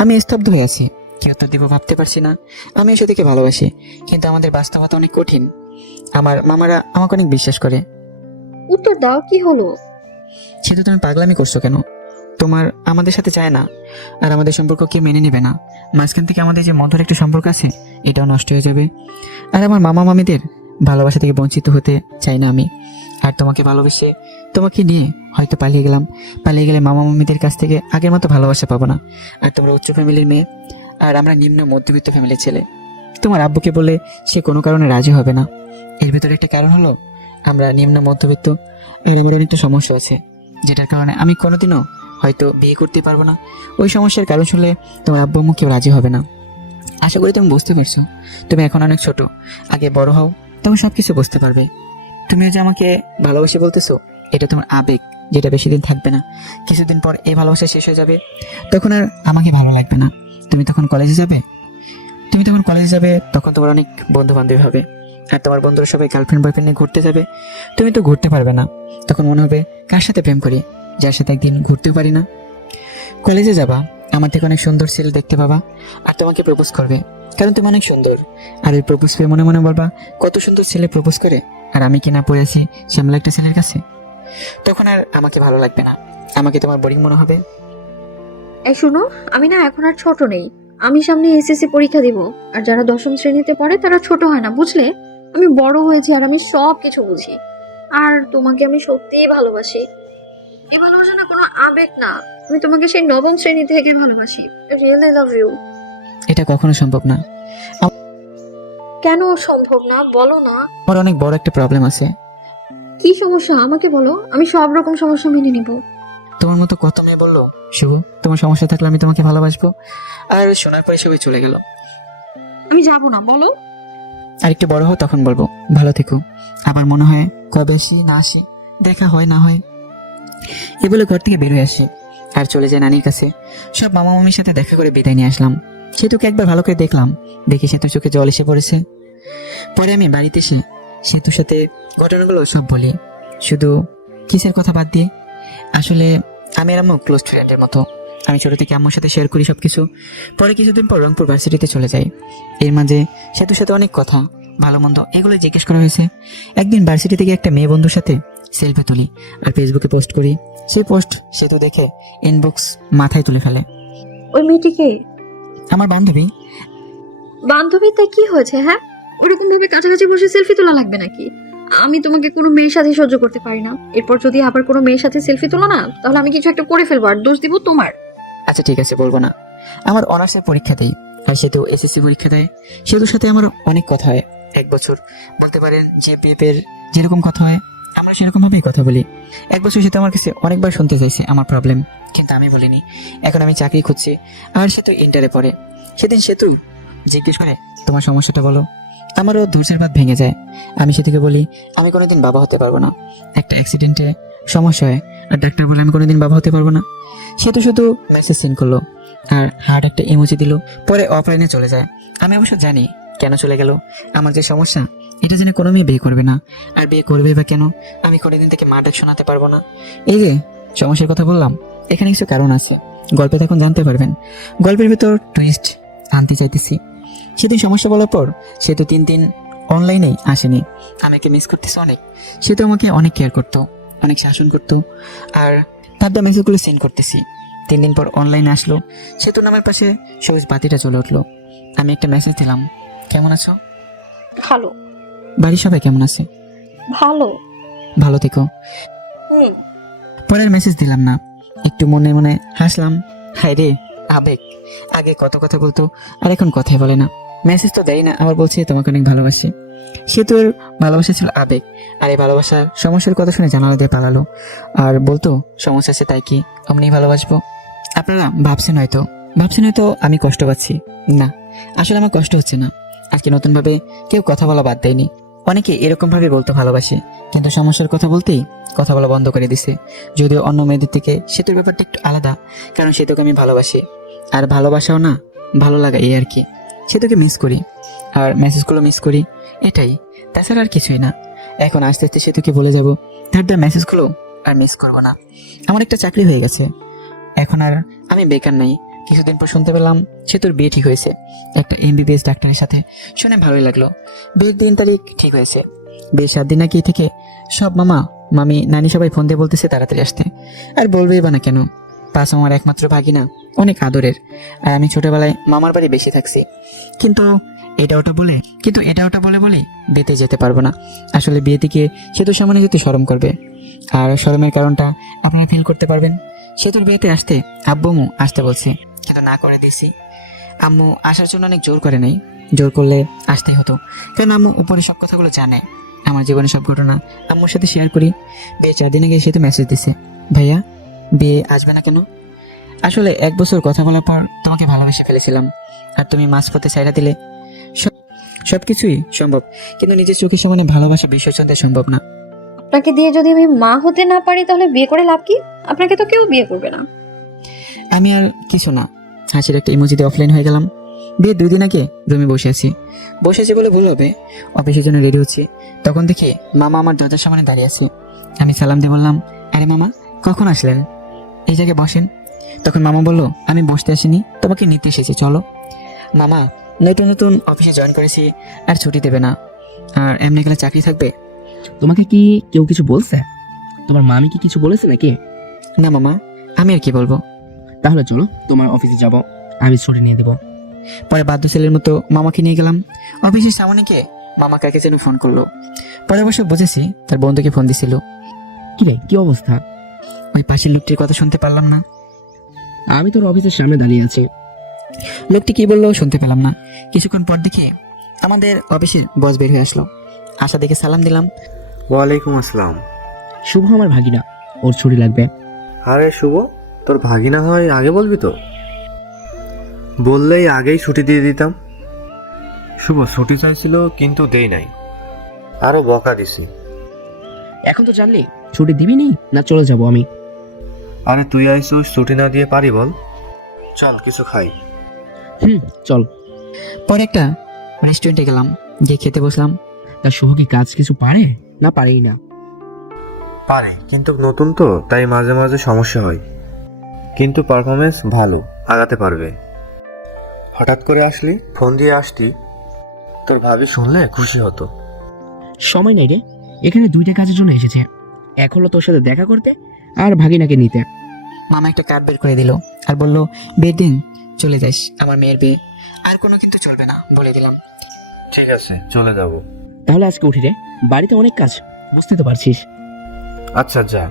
আমি স্তব্ধ হয়ে আছি, কি উত্তর দিব ভাবতে পারছি না। আমি সেতুকে ভালোবাসি, কিন্তু আমাদের বাস্তবতা অনেক কঠিন। আমার মামারা আমাকে অনেক বিশ্বাস করে। উত্তর দাও, কি হলো? সেটা তুমি পাগলামি করছো কেন? তোমার আমাদের সাথে চায় না, আর আমাদের সম্পর্ক কেউ মেনে নেবে না। মাঝখান থেকে আমাদের যে মধুর একটা সম্পর্ক আছে, এটাও নষ্ট হয়ে যাবে। আর আমার মামা মামিদের ভালোবাসা থেকে বঞ্চিত হতে চাই না আমি। আর তোমাকে ভালোবেসে তোমাকে নিয়ে হয়তো পালিয়ে গেলাম, পালিয়ে গেলে মামা মামিদের কাছ থেকে আগের মতো ভালোবাসা পাবো না। আর তোমরা উচ্চ ফ্যামিলির মেয়ে, আর আমরা নিম্ন মধ্যবিত্ত ফ্যামিলির ছেলে। তোমার আব্বুকে বলে সে কোনো কারণে রাজি হবে না। এর ভিতরে একটা কারণ হলো, আমরা নিম্ন মধ্যবিত্ত, আর আমার অনেকটা সমস্যা আছে, যেটার কারণে আমি কোনোদিনও হয়তো বিয়ে করতে পারবো না। ওই সমস্যার কারণ শুনলে তোমার আব্বু আম্মু কেউ রাজি হবে না। আশা করি তুমি বুঝতে পারছো। তুমি এখন অনেক ছোট, আগে বড় হও, তবে সব কিছু বুঝতে পারবে। তুমি যে আমাকে ভালোবাসি বলতেছো, এটা তোমার আবেগ, যেটা বেশি দিন থাকবে না। কিছুদিন পর এই ভালোবাসা শেষ হয়ে যাবে, তখন আর আমাকে ভালো লাগবে না। তুমি তখন কলেজে যাবে, তখন তোমার অনেক বন্ধু বান্ধব হবে, আর তোমার বন্ধুরা সবাই গার্লফ্রেন্ড বয়ফ্রেন্ড নিয়ে ঘুরতে যাবে। তুমি তো ঘুরতে পারবে না, তখন মনে হবে কার সাথে প্রেম করি, যার সাথে একদিন ঘুরতেও পারি না। কলেজে যাবা, আমার থেকে অনেক সুন্দর ছেলে দেখতে পাবা, আর তোমাকে প্রপোজ করবে, কারণ তুমি অনেক সুন্দর। আর ওই প্রপোজ পেয়ে মনে মনে বলবা, কত সুন্দর ছেলে প্রপোজ করে, আর আমি কিনা পড়ে আছি শ্যামলা একটা ছেলের কাছে। তখন আর আমাকে ভালো লাগবে না, আমাকে তোমার বোরিং মনে হবে। এই শুনো, আমি না এখন আর ছোট নেই। আমি সামনে এসএসসি পরীক্ষা দিব, আর যারা দশম শ্রেণীতে পড়ে তারা ছোট হয় না, বুঝলে? আমি বড় হয়েছি, আর আমি সব কিছু বুঝি। আর তোমাকে আমি সত্যিই ভালোবাসি। এই ভালোবাসা না কোনো আবেগ না, আমি তোমাকে সেই নবম শ্রেণী থেকে ভালোবাসি। Really love you. এটা কখনো সম্ভব না। কেন সম্ভব না, বলো না। আমার অনেক বড় একটা প্রবলেম আছে। কি সমস্যা আমাকে বলো, আমি সব রকম সমস্যা মেনে নিব। তোমার মতো কত মেয়ে বললো, শুভ তোমার সমস্যা থাকলে আমি তোমাকে ভালোবাসবো, আর শোনার পরে সবাই চলে গেল। আমি যাব না, বলো। আর একটু বড় হও, তখন বলবো, ভালো থেকো। আবার মনে হয় কবে আসি না আসি, দেখা হয় না হয়। এ বলে ঘর থেকে বেরোয় আসি আর চলে যায় নানির কাছে। সব মামা মামির সাথে দেখা করে বিদায় নিয়ে আসলাম। সেতুকে একবার ভালো করে দেখলাম, দেখে সেতুর চোখে জল এসে পড়েছে। পরে আমি বাড়িতে এসে সেতুর সাথে ঘটনাগুলো সব বলি, শুধু কিসের কথা বাদ দিয়ে। আসলে আমি আর আম্মু ক্লোজ ফ্রেন্ডের মতো। আমি ছোট থেকে আম্মুর সাথে শেয়ার করি সবকিছু। পরে কিছুদিন পর রংপুর ভার্সিটিতে চলে যাই। এর মাঝে সেতুর সাথে অনেক কথা, ভালো মন্দ এগুলো জিজ্ঞেস করা হয়েছে। একদিন ভার্সিটি থেকে একটা মেয়ে বন্ধুর সাথে সেলফি তুলি আর ফেসবুকে পোস্ট করি। সেই পোস্ট সেতু দেখে ইনবক্স মাথায় তুলে ফেলে। ওই মেয়েটিকে আমার বান্ধবী। বান্ধবীতে কি হয়েছে? হ্যাঁ, ওরকম ভাবে কাছাকাছি বসে সেলফি তোলা লাগবে নাকি? আমি তোমাকে কোনো মেয়ের সাথে সহ্য করতে পারি না। এরপর যদি আবার কোনো মেয়ের সাথে সেলফি তোলো না, তাহলে আমি কিছু একটা করে ফেলবো, আর দোষ দিব তোমার। আচ্ছা ঠিক আছে, বলবো না। আমার অনার্সের পরীক্ষা দেই, আর সেতু এসএসসি পরীক্ষা দেয়। সেতুর সাথে আমার অনেক কথা হয়। 1 বছর বলতে পারেন যে বিএপের যেরকম কথা হয়, আমরা সেরকম ভাবেই কথা বলি। 1 বছর সেতু আমার কাছে অনেকবার শুনতে চাইছে আমার প্রবলেম, কিন্তু আমি বলিনি। এখন আমি চাকরি খুঁজছি, আর সেতু ইন্টারে পড়ে। সেদিন সেতু জিজ্ঞেস করে, তোমার সমস্যাটা বলো। আমারও ধৈর্যের বাঁধ ভেঙে যায়। আমি সেতুকে বলি, আমি কোনোদিন বাবা হতে পারবো না, একটা অ্যাক্সিডেন্টে সমস্যা হয়, আর ডাক্তার বলে আমি কোনোদিন বাবা হতে পারবো না। সেতু শুধু মেসেজ সেন্ড করলো আর হার্ট একটা ইমোজি দিল, পরে অফলাইনে চলে যায়। আমি অবশ্য জানি কেন চলে গেল। আমার যে সমস্যা, এটা জেনে কোনো মেয়ে বিয়ে করবে না, আর বিয়ে করবে বা কেন, আমি কোনোদিন থেকে মা ডাক শোনাতে পারবো না। এই যে সমস্যার কথা বললাম, এখানে কিছু কারণ আছে, গল্পে তখন জানতে পারবেন। গল্পের ভিতর টুইস্ট আনতে চাইতেছি। সেদিন সমস্যা বলার পর সেতু 3 দিন অনলাইনেই আসেনি। আমাকে মিস করতেছে অনেক। সেতু আমাকে অনেক কেয়ার করতো, অনেক শাসন করতো, আর তার দা মেসেজগুলো সেন্ড করতেছি। 3 দিন পর অনলাইনে আসলো। সেতু নামের পাশে সবুজ বাতিটা চলে উঠলো। আমি একটা মেসেজ দিলাম, কেমন আছো? ভালো। বাড়ির সবাই কেমন আছে? ভালো। ভালো থেকো। পরের মেসেজ দিলাম না, একটু মনে মনে হাসলাম। হায় রে আবেগ, আগে কত কথা বলতো আর এখন কথাই বলে না। মেসেজ তো দেয় না, আবার বলছে তোমাকে অনেক ভালোবাসি। সেতুর ভালোবাসা ছিল আবেগ, আর এই ভালোবাসার সমস্যার কথা শুনে জানালা দিয়ে পালালো আর বলতো সমস্যা আছে তাই কি অমনি ভালোবাসবো। আপনারা ভাবছেন হয়তো আমি কষ্ট পাচ্ছি। না, আসলে আমার কষ্ট হচ্ছে না। আজকে নতুন ভাবে কেউ কথা বলা বাদ দেয়নি। অনেকে এরকম ভাবে বলতে ভালোবাসে, কিন্তু সমস্যার কথা বলতেই কথা বলা বন্ধ করে দিছে। যদিও অন্য মেয়েদের থেকে সেতুর ব্যাপারটা একটু আলাদা, কারণ সেতুকে আমি ভালোবাসি, আর ভালোবাসাও না ভালো লাগা এই আর কি। সেতুকে মিস করি আর মেসেজগুলো মিস করি, এটাই, তাছাড়া আর কিছুই না। এখন আস্তে আস্তে সেতুকে বলে যাব, তার দেওয়া মেসেজগুলো আর মিস করবো না। আমার একটা চাকরি হয়ে গেছে, এখন আর আমি বেকার নাই। কিছুদিন পর শুনতে পেলাম সেতুর বিয়ে ঠিক হয়েছে একটা MBBS ডাক্তারের সাথে। শুনে ভালোই লাগলো। বিয়ের দিন তারিখ ঠিক হয়েছে, বিয়ের 7 দিন আগে থেকে সব মামা মামি নানি সবাই ফোন দিয়ে বলতেছে তাড়াতাড়ি আসতে। আর বলবেই বা না কেন, পাঁচ আমার একমাত্র ভাগিনা, অনেক আদরের। আর আমি ছোটবেলায় মামার বাড়ি বেশি থাকছি, কিন্তু এটা ওটা বলে বলেই বিয়েতে যেতে পারবো না। আসলে বিয়ে থেকে সেতুর সামনে যেতে শরম করবে, আর শরমের কারণটা আপনারা ফিল করতে পারবেন। সেতুর বিয়েতে আসতে আব্বু আম্মু আসতে বলছে, কিন্তু না করে দিয়েছি। আম্মু আসার জন্য অনেক জোর করে নেই, জোর করলে আসতেই হতো, কারণ আম্মু উপরে সব কথাগুলো জানে। আমার জীবনের সব ঘটনা আম্মুর সাথে শেয়ার করি। বিয়ে 4 দিন আগে সেতু মেসেজ দিছে, ভাইয়া বিয়ে আসবে না কেন? আসলে 1 বছর কথা বলার পর তোমাকে ভালোবেসে ফেলেছিলাম, আর তুমি মাঝপথে ছাইড়া দিলে। সবকিছুই সম্ভব, কিন্তু নিজের চোখের সামনে ভালোবাসা বিসর্জন দেওয়া সম্ভব না। আপনাকে দিয়ে যদি আমি মা হতে না পারি তাহলে বিয়ে করে লাভ কি? আপনাকে তো কেউ বিয়ে করবে না। আমি আর কিছু না, হাসির একটা ইমোজিতে অফলাইন হয়ে গেলাম। বিয়ে 2 দিন আগে রুমে বসে আছি বলে ভুল হবে, অফিসের জন্য রেডি হচ্ছি। তখন দেখি মামা আমার দরজার সামনে দাঁড়িয়ে আছে। আমি সালাম দিয়ে বললাম, আরে মামা কখন আসলেন, এই জায়গায় বসেন। তখন মামা বলল, আমি বসতে আসিনি, তোমাকে নিতে এসেছি, চলো। মামা নতুন অফিসে জয়েন করেছি, আর ছুটি দেবে না, আর এমনি গেলে চাকরি থাকবে। তোমাকে কি কেউ কিছু বলছে? তোমার মামি কি কিছু বলেছে নাকি? না মামা, আমি আর কি বলবো। তাহলে চলো তোমার অফিসে যাব, আমি ছুটি নিয়ে দেবো। পরে বাধ্য ছেলের মতো মামাকে নিয়ে গেলাম অফিসের সামনে। গিয়ে মামা কাকে যেন ফোন করলো। পরে অবশ্য বুঝেছি তার বন্ধুকে ফোন দিছিল। কি রে, কি অবস্থা? ওই পাশের লোকটির কথা শুনতে পারলাম না। আমি তোর অফিসের সামনে দাঁড়িয়ে আছি। লোকটি কি বললো শুনতে পেলাম না। কিছুক্ষণ পর দেখি আমাদের অফিসের বস বের হয়ে আসলো। আশা দেখে সালাম দিলাম। ওয়ালাইকুম আসসালাম। শুভ আমার ভাগিনা, ওর ছুটি লাগবে। আরে শুভ, তোর ভাগিনা হয় আগে বলবি তো, বললেই আগেই ছুটি দিয়ে দিতাম। শুভ ছুটি চাইছিল কিন্তু দেই নাই, আরো বকা দিছি। এখন তো জানলি, ছুটি দিবি নি না চলে যাব আমি? আরে তুই আইসুস, ছুটি না দিয়ে পারি বল? চল কিছু খাই। চল। পরে একটা রেস্টুরেন্টে গেলাম, গিয়ে খেতে বসলাম। তা শুভ কি কাজ কিছু পারে না পারেই না? পারে, কিন্তু নতুন তো তাই মাঝে মাঝে সমস্যা হয়, কিন্তু পারফরমেন্স ভালো, আগাতে পারবে। হঠাৎ করে আসলি, ফোন দিয়ে আসতি, তোর ভাবি শুনলে খুশি হতো। সময় নেই রে, এখানে 2টা কাজের জন্য এসেছে। এক হলো তোর সাথে দেখা করতে, আর ভাগিনাকে নিতে। মামা একটা কার্ড বের করে দিল আর বলল, বিয়ের দিন চলে যাস, আমার মেয়ের বিয়ে, আর কোনো কিন্তু চলবে না, বলে দিলাম। ঠিক আছে, চলে যাব। তাহলে আজকে উঠি রে, বাড়িতে অনেক কাজ, বুঝতে তো পারছিস। আচ্ছা যা।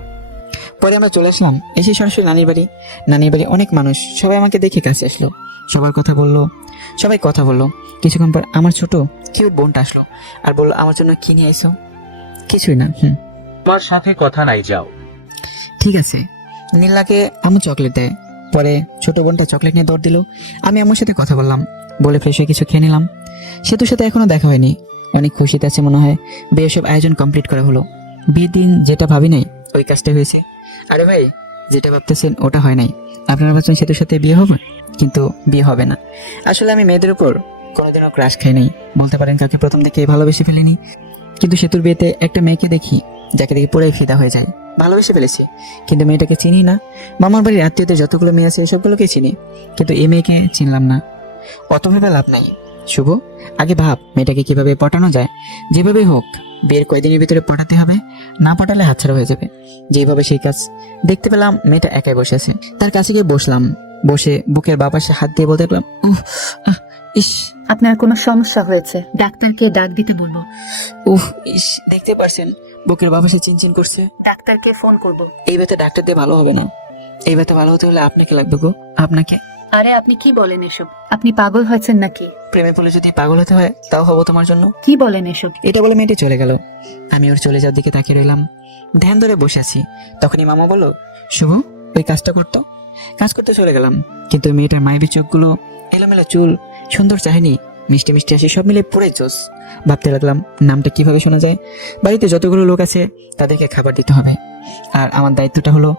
পরে আমরা চলে আসলাম, এসে সরাসরি নানির বাড়ি। অনেক মানুষ, সবাই আমাকে দেখে কাছে আসলো, সবাই কথা বললো। কিছুক্ষণ পর আমার ছোট কিউট বোনটা আসলো আর বললো, আমার জন্য কি নিয়ে আইসো? কিছুই না। তোমার সাথে কথা নাই, যাও। ঠিক আছে। নীলাকে আম্মু চকলেট দেয়। পরে ছোট বোনটা চকলেট নিয়ে দৌড় দিল। আমি আম্মুর সাথে কথা বললাম, বলে ফ্রেশ হয়ে কিছু খেয়ে নিলাম। সেতুর সাথে এখনো দেখা হয়নি, অনেক খুশিতে আছে মনে হয়। বিয়ের সব আয়োজন কমপ্লিট করা হলো। বিয়ের দিন যেটা ভাবি নাই ওই কাজটা হয়েছে। আরে ভাই, যেটা ভাবতেছেন ওটা হয় নাই। আপনারা ভাবছেন সেতুর সাথে বিয়ে হবে, কিন্তু বিয়ে হবে না। আসলে আমি মেয়েদের উপর কোনোদিনও ক্রাশ খাই নাই, বলতে পারেন কাকে প্রথম দেখে ভালোবেসে ফেলিনি। কিন্তু সেতুর বিয়েতে একটা মেয়েকে দেখি, যাকে দেখে পুরাই ফিদা হয়ে যায়, ভালোবেসে ফেলেছি। কিন্তু মেয়েটাকে চিনি না। মামার বাড়ির আত্মীয়দের যতগুলো মেয়ে আছে সবগুলোকে চিনি, কিন্তু এই মেয়েকে চিনলাম না। অত ভেবে লাভ নাই শুভ, আগে ভাব মেয়েটাকে কিভাবে পটানো যায়। যেভাবে হোক বিয়ের কয়দিনের ভিতরে পটাতে হবে, না পটালে হাতছাড়া হয়ে যাবে। যেভাবে সেই কাজ। দেখতে পেলাম মেয়েটা একাই বসে আছে, তার কাছে গিয়ে বসলাম। বসে বুকের বাঁ পাশে হাত দিয়ে বলতে লাগলাম, ইস। আপনার কোনো সমস্যা হয়েছে, ডাক্তারকে ডাক দিতে বলবো। ইস, দেখতে পারছেন বুকের বাঁ পাশে চিনচিন করছে। ডাক্তারকে ফোন করব। এই ব্যথা ডাক্তার দিয়ে ভালো হবে না, এই ব্যথা ভালো হতে হলে আপনাকে লাগবে গো, আপনাকে। আরে আপনি কি বলেন এসব? আপনি পাগল হয়েছেন নাকি? প্রেমে পড়লে যদি পাগল হতে হয় তাও হবো তোমার জন্য। কি বলেন এসব? এটা বলে মেয়েটি চলে গেল। আমি ওর চলে যাওয়ার দিকে তাকিয়ে রইলাম, ধ্যান ধরে বসে আছি। তখনই মামা বলল, শুভ ওই কাজটা করতো। কাজ করতে চলে গেলাম, কিন্তু ওই মেয়েটার মায়াবী চোখগুলো, এলোমেলো চুল, সুন্দর চাহনি, মিষ্টি মিষ্টি হাসি সব মিলে পুরো জোস। ভাবতে লাগলাম নামটা কিভাবে শোনা যায়। বাড়িতে যতগুলো লোক আছে তাদেরকে খাবার দিতে হবে, আর আমার দায়িত্বটা হলো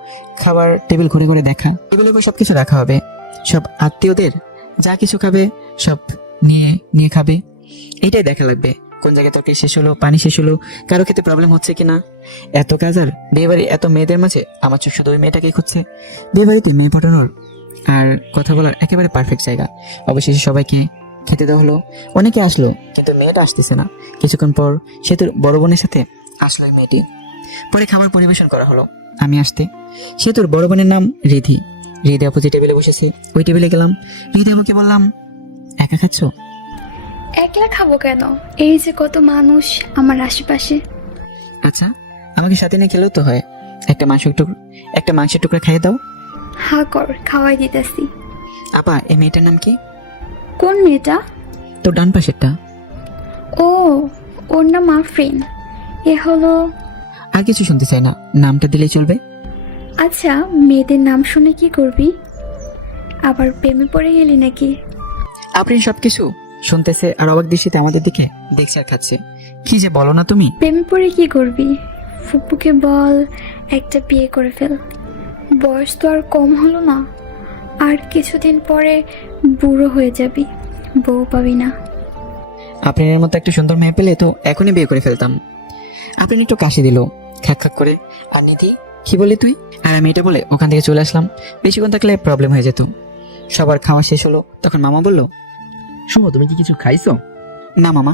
খাবার টেবিল ঘুরে ঘুরে দেখা। টেবিলের উপর সবকিছু রাখা হবে, সব আত্মীয়দের যা কিছু খাবে সব নিয়ে নিয়ে খাবে। এইটাই দেখা লাগবে কোন জায়গায় তরকারি শেষ হলো, পানি শেষ হলো, কারো খেতে প্রবলেম হচ্ছে কিনা। এত কাজ আর বিয়ে বাড়ি, এত মেয়েদের মাঝে আমার চোখ শুধু ওই মেয়েটাকেই খুঁজছে। বিয়ে বাড়িতে মেয়ে পটানোর আর কথা বলার একেবারে পারফেক্ট জায়গা। অবশেষে সবাইকে খেতে দেওয়া হলো। অনেকে আসলো, কিন্তু মেয়েটা আসতেছে না। কিছুক্ষণ পর সেতুর বড় বোনের সাথে আসলো ওই মেয়েটি। পরে খাবার পরিবেশন করা হলো। আমি আসতে সেতুর বড় বোনের নাম রিধি। রিধি আপু যে টেবিলে বসেছে ওই টেবিলে গেলাম। রিধি আপুকে বললাম, একা খাচ্ছ? একলা খাবো কেন? এই যে কত মানুষ আমার আশেপাশে। আচ্ছা, আমাকে সাথে নিয়ে খেলেও তো হয়। একটা মাংসের টুকরা খাইয়ে দাও। হা কর, খাওয়াই দিতেছি। আপা, এই মেয়েটার নাম কি? কোন মেয়েটা? তোর ডান পাশেরটা। ও, ওর নাম আফরিন। এ হলো। আর কিছু শুনতে চাই না, নামটা দিলেই চলবে। আচ্ছা, মেয়েদের নাম শুনে কি করবি? আবার প্রেমে পড়ে গেলি নাকি? আপনি সবকিছু শুনতেছে আর অবাক দৃষ্টিতে আমাদের দিকে দেখছে আর খাচ্ছে। কি যে বলো না তুমি। প্রেমে পড়ে কি করবি? ফুপুকে বল একটা বিয়ে করে ফেল। বয়স তো আর কম হলো না। আর কিছুদিন পরে বুড়ো হয়ে যাবি, বউ পাবি না। আপনার মতো একটা সুন্দর মেয়ে পেলে তো এখনই বিয়ে করে ফেলতাম। আপনি একটু কাশি দিল খ্যাক খ্যাক করে। আর নিধি, কি বলি তুই? আর আমি এটা বলে ওখান থেকে চলে আসলাম। বেশিক্ষণ থাকলে প্রবলেম হয়ে যেত। সবার খাওয়া শেষ হলো, তখন মামা বলল, শুভ তুমি কি কিছু খাইছো? না মামা।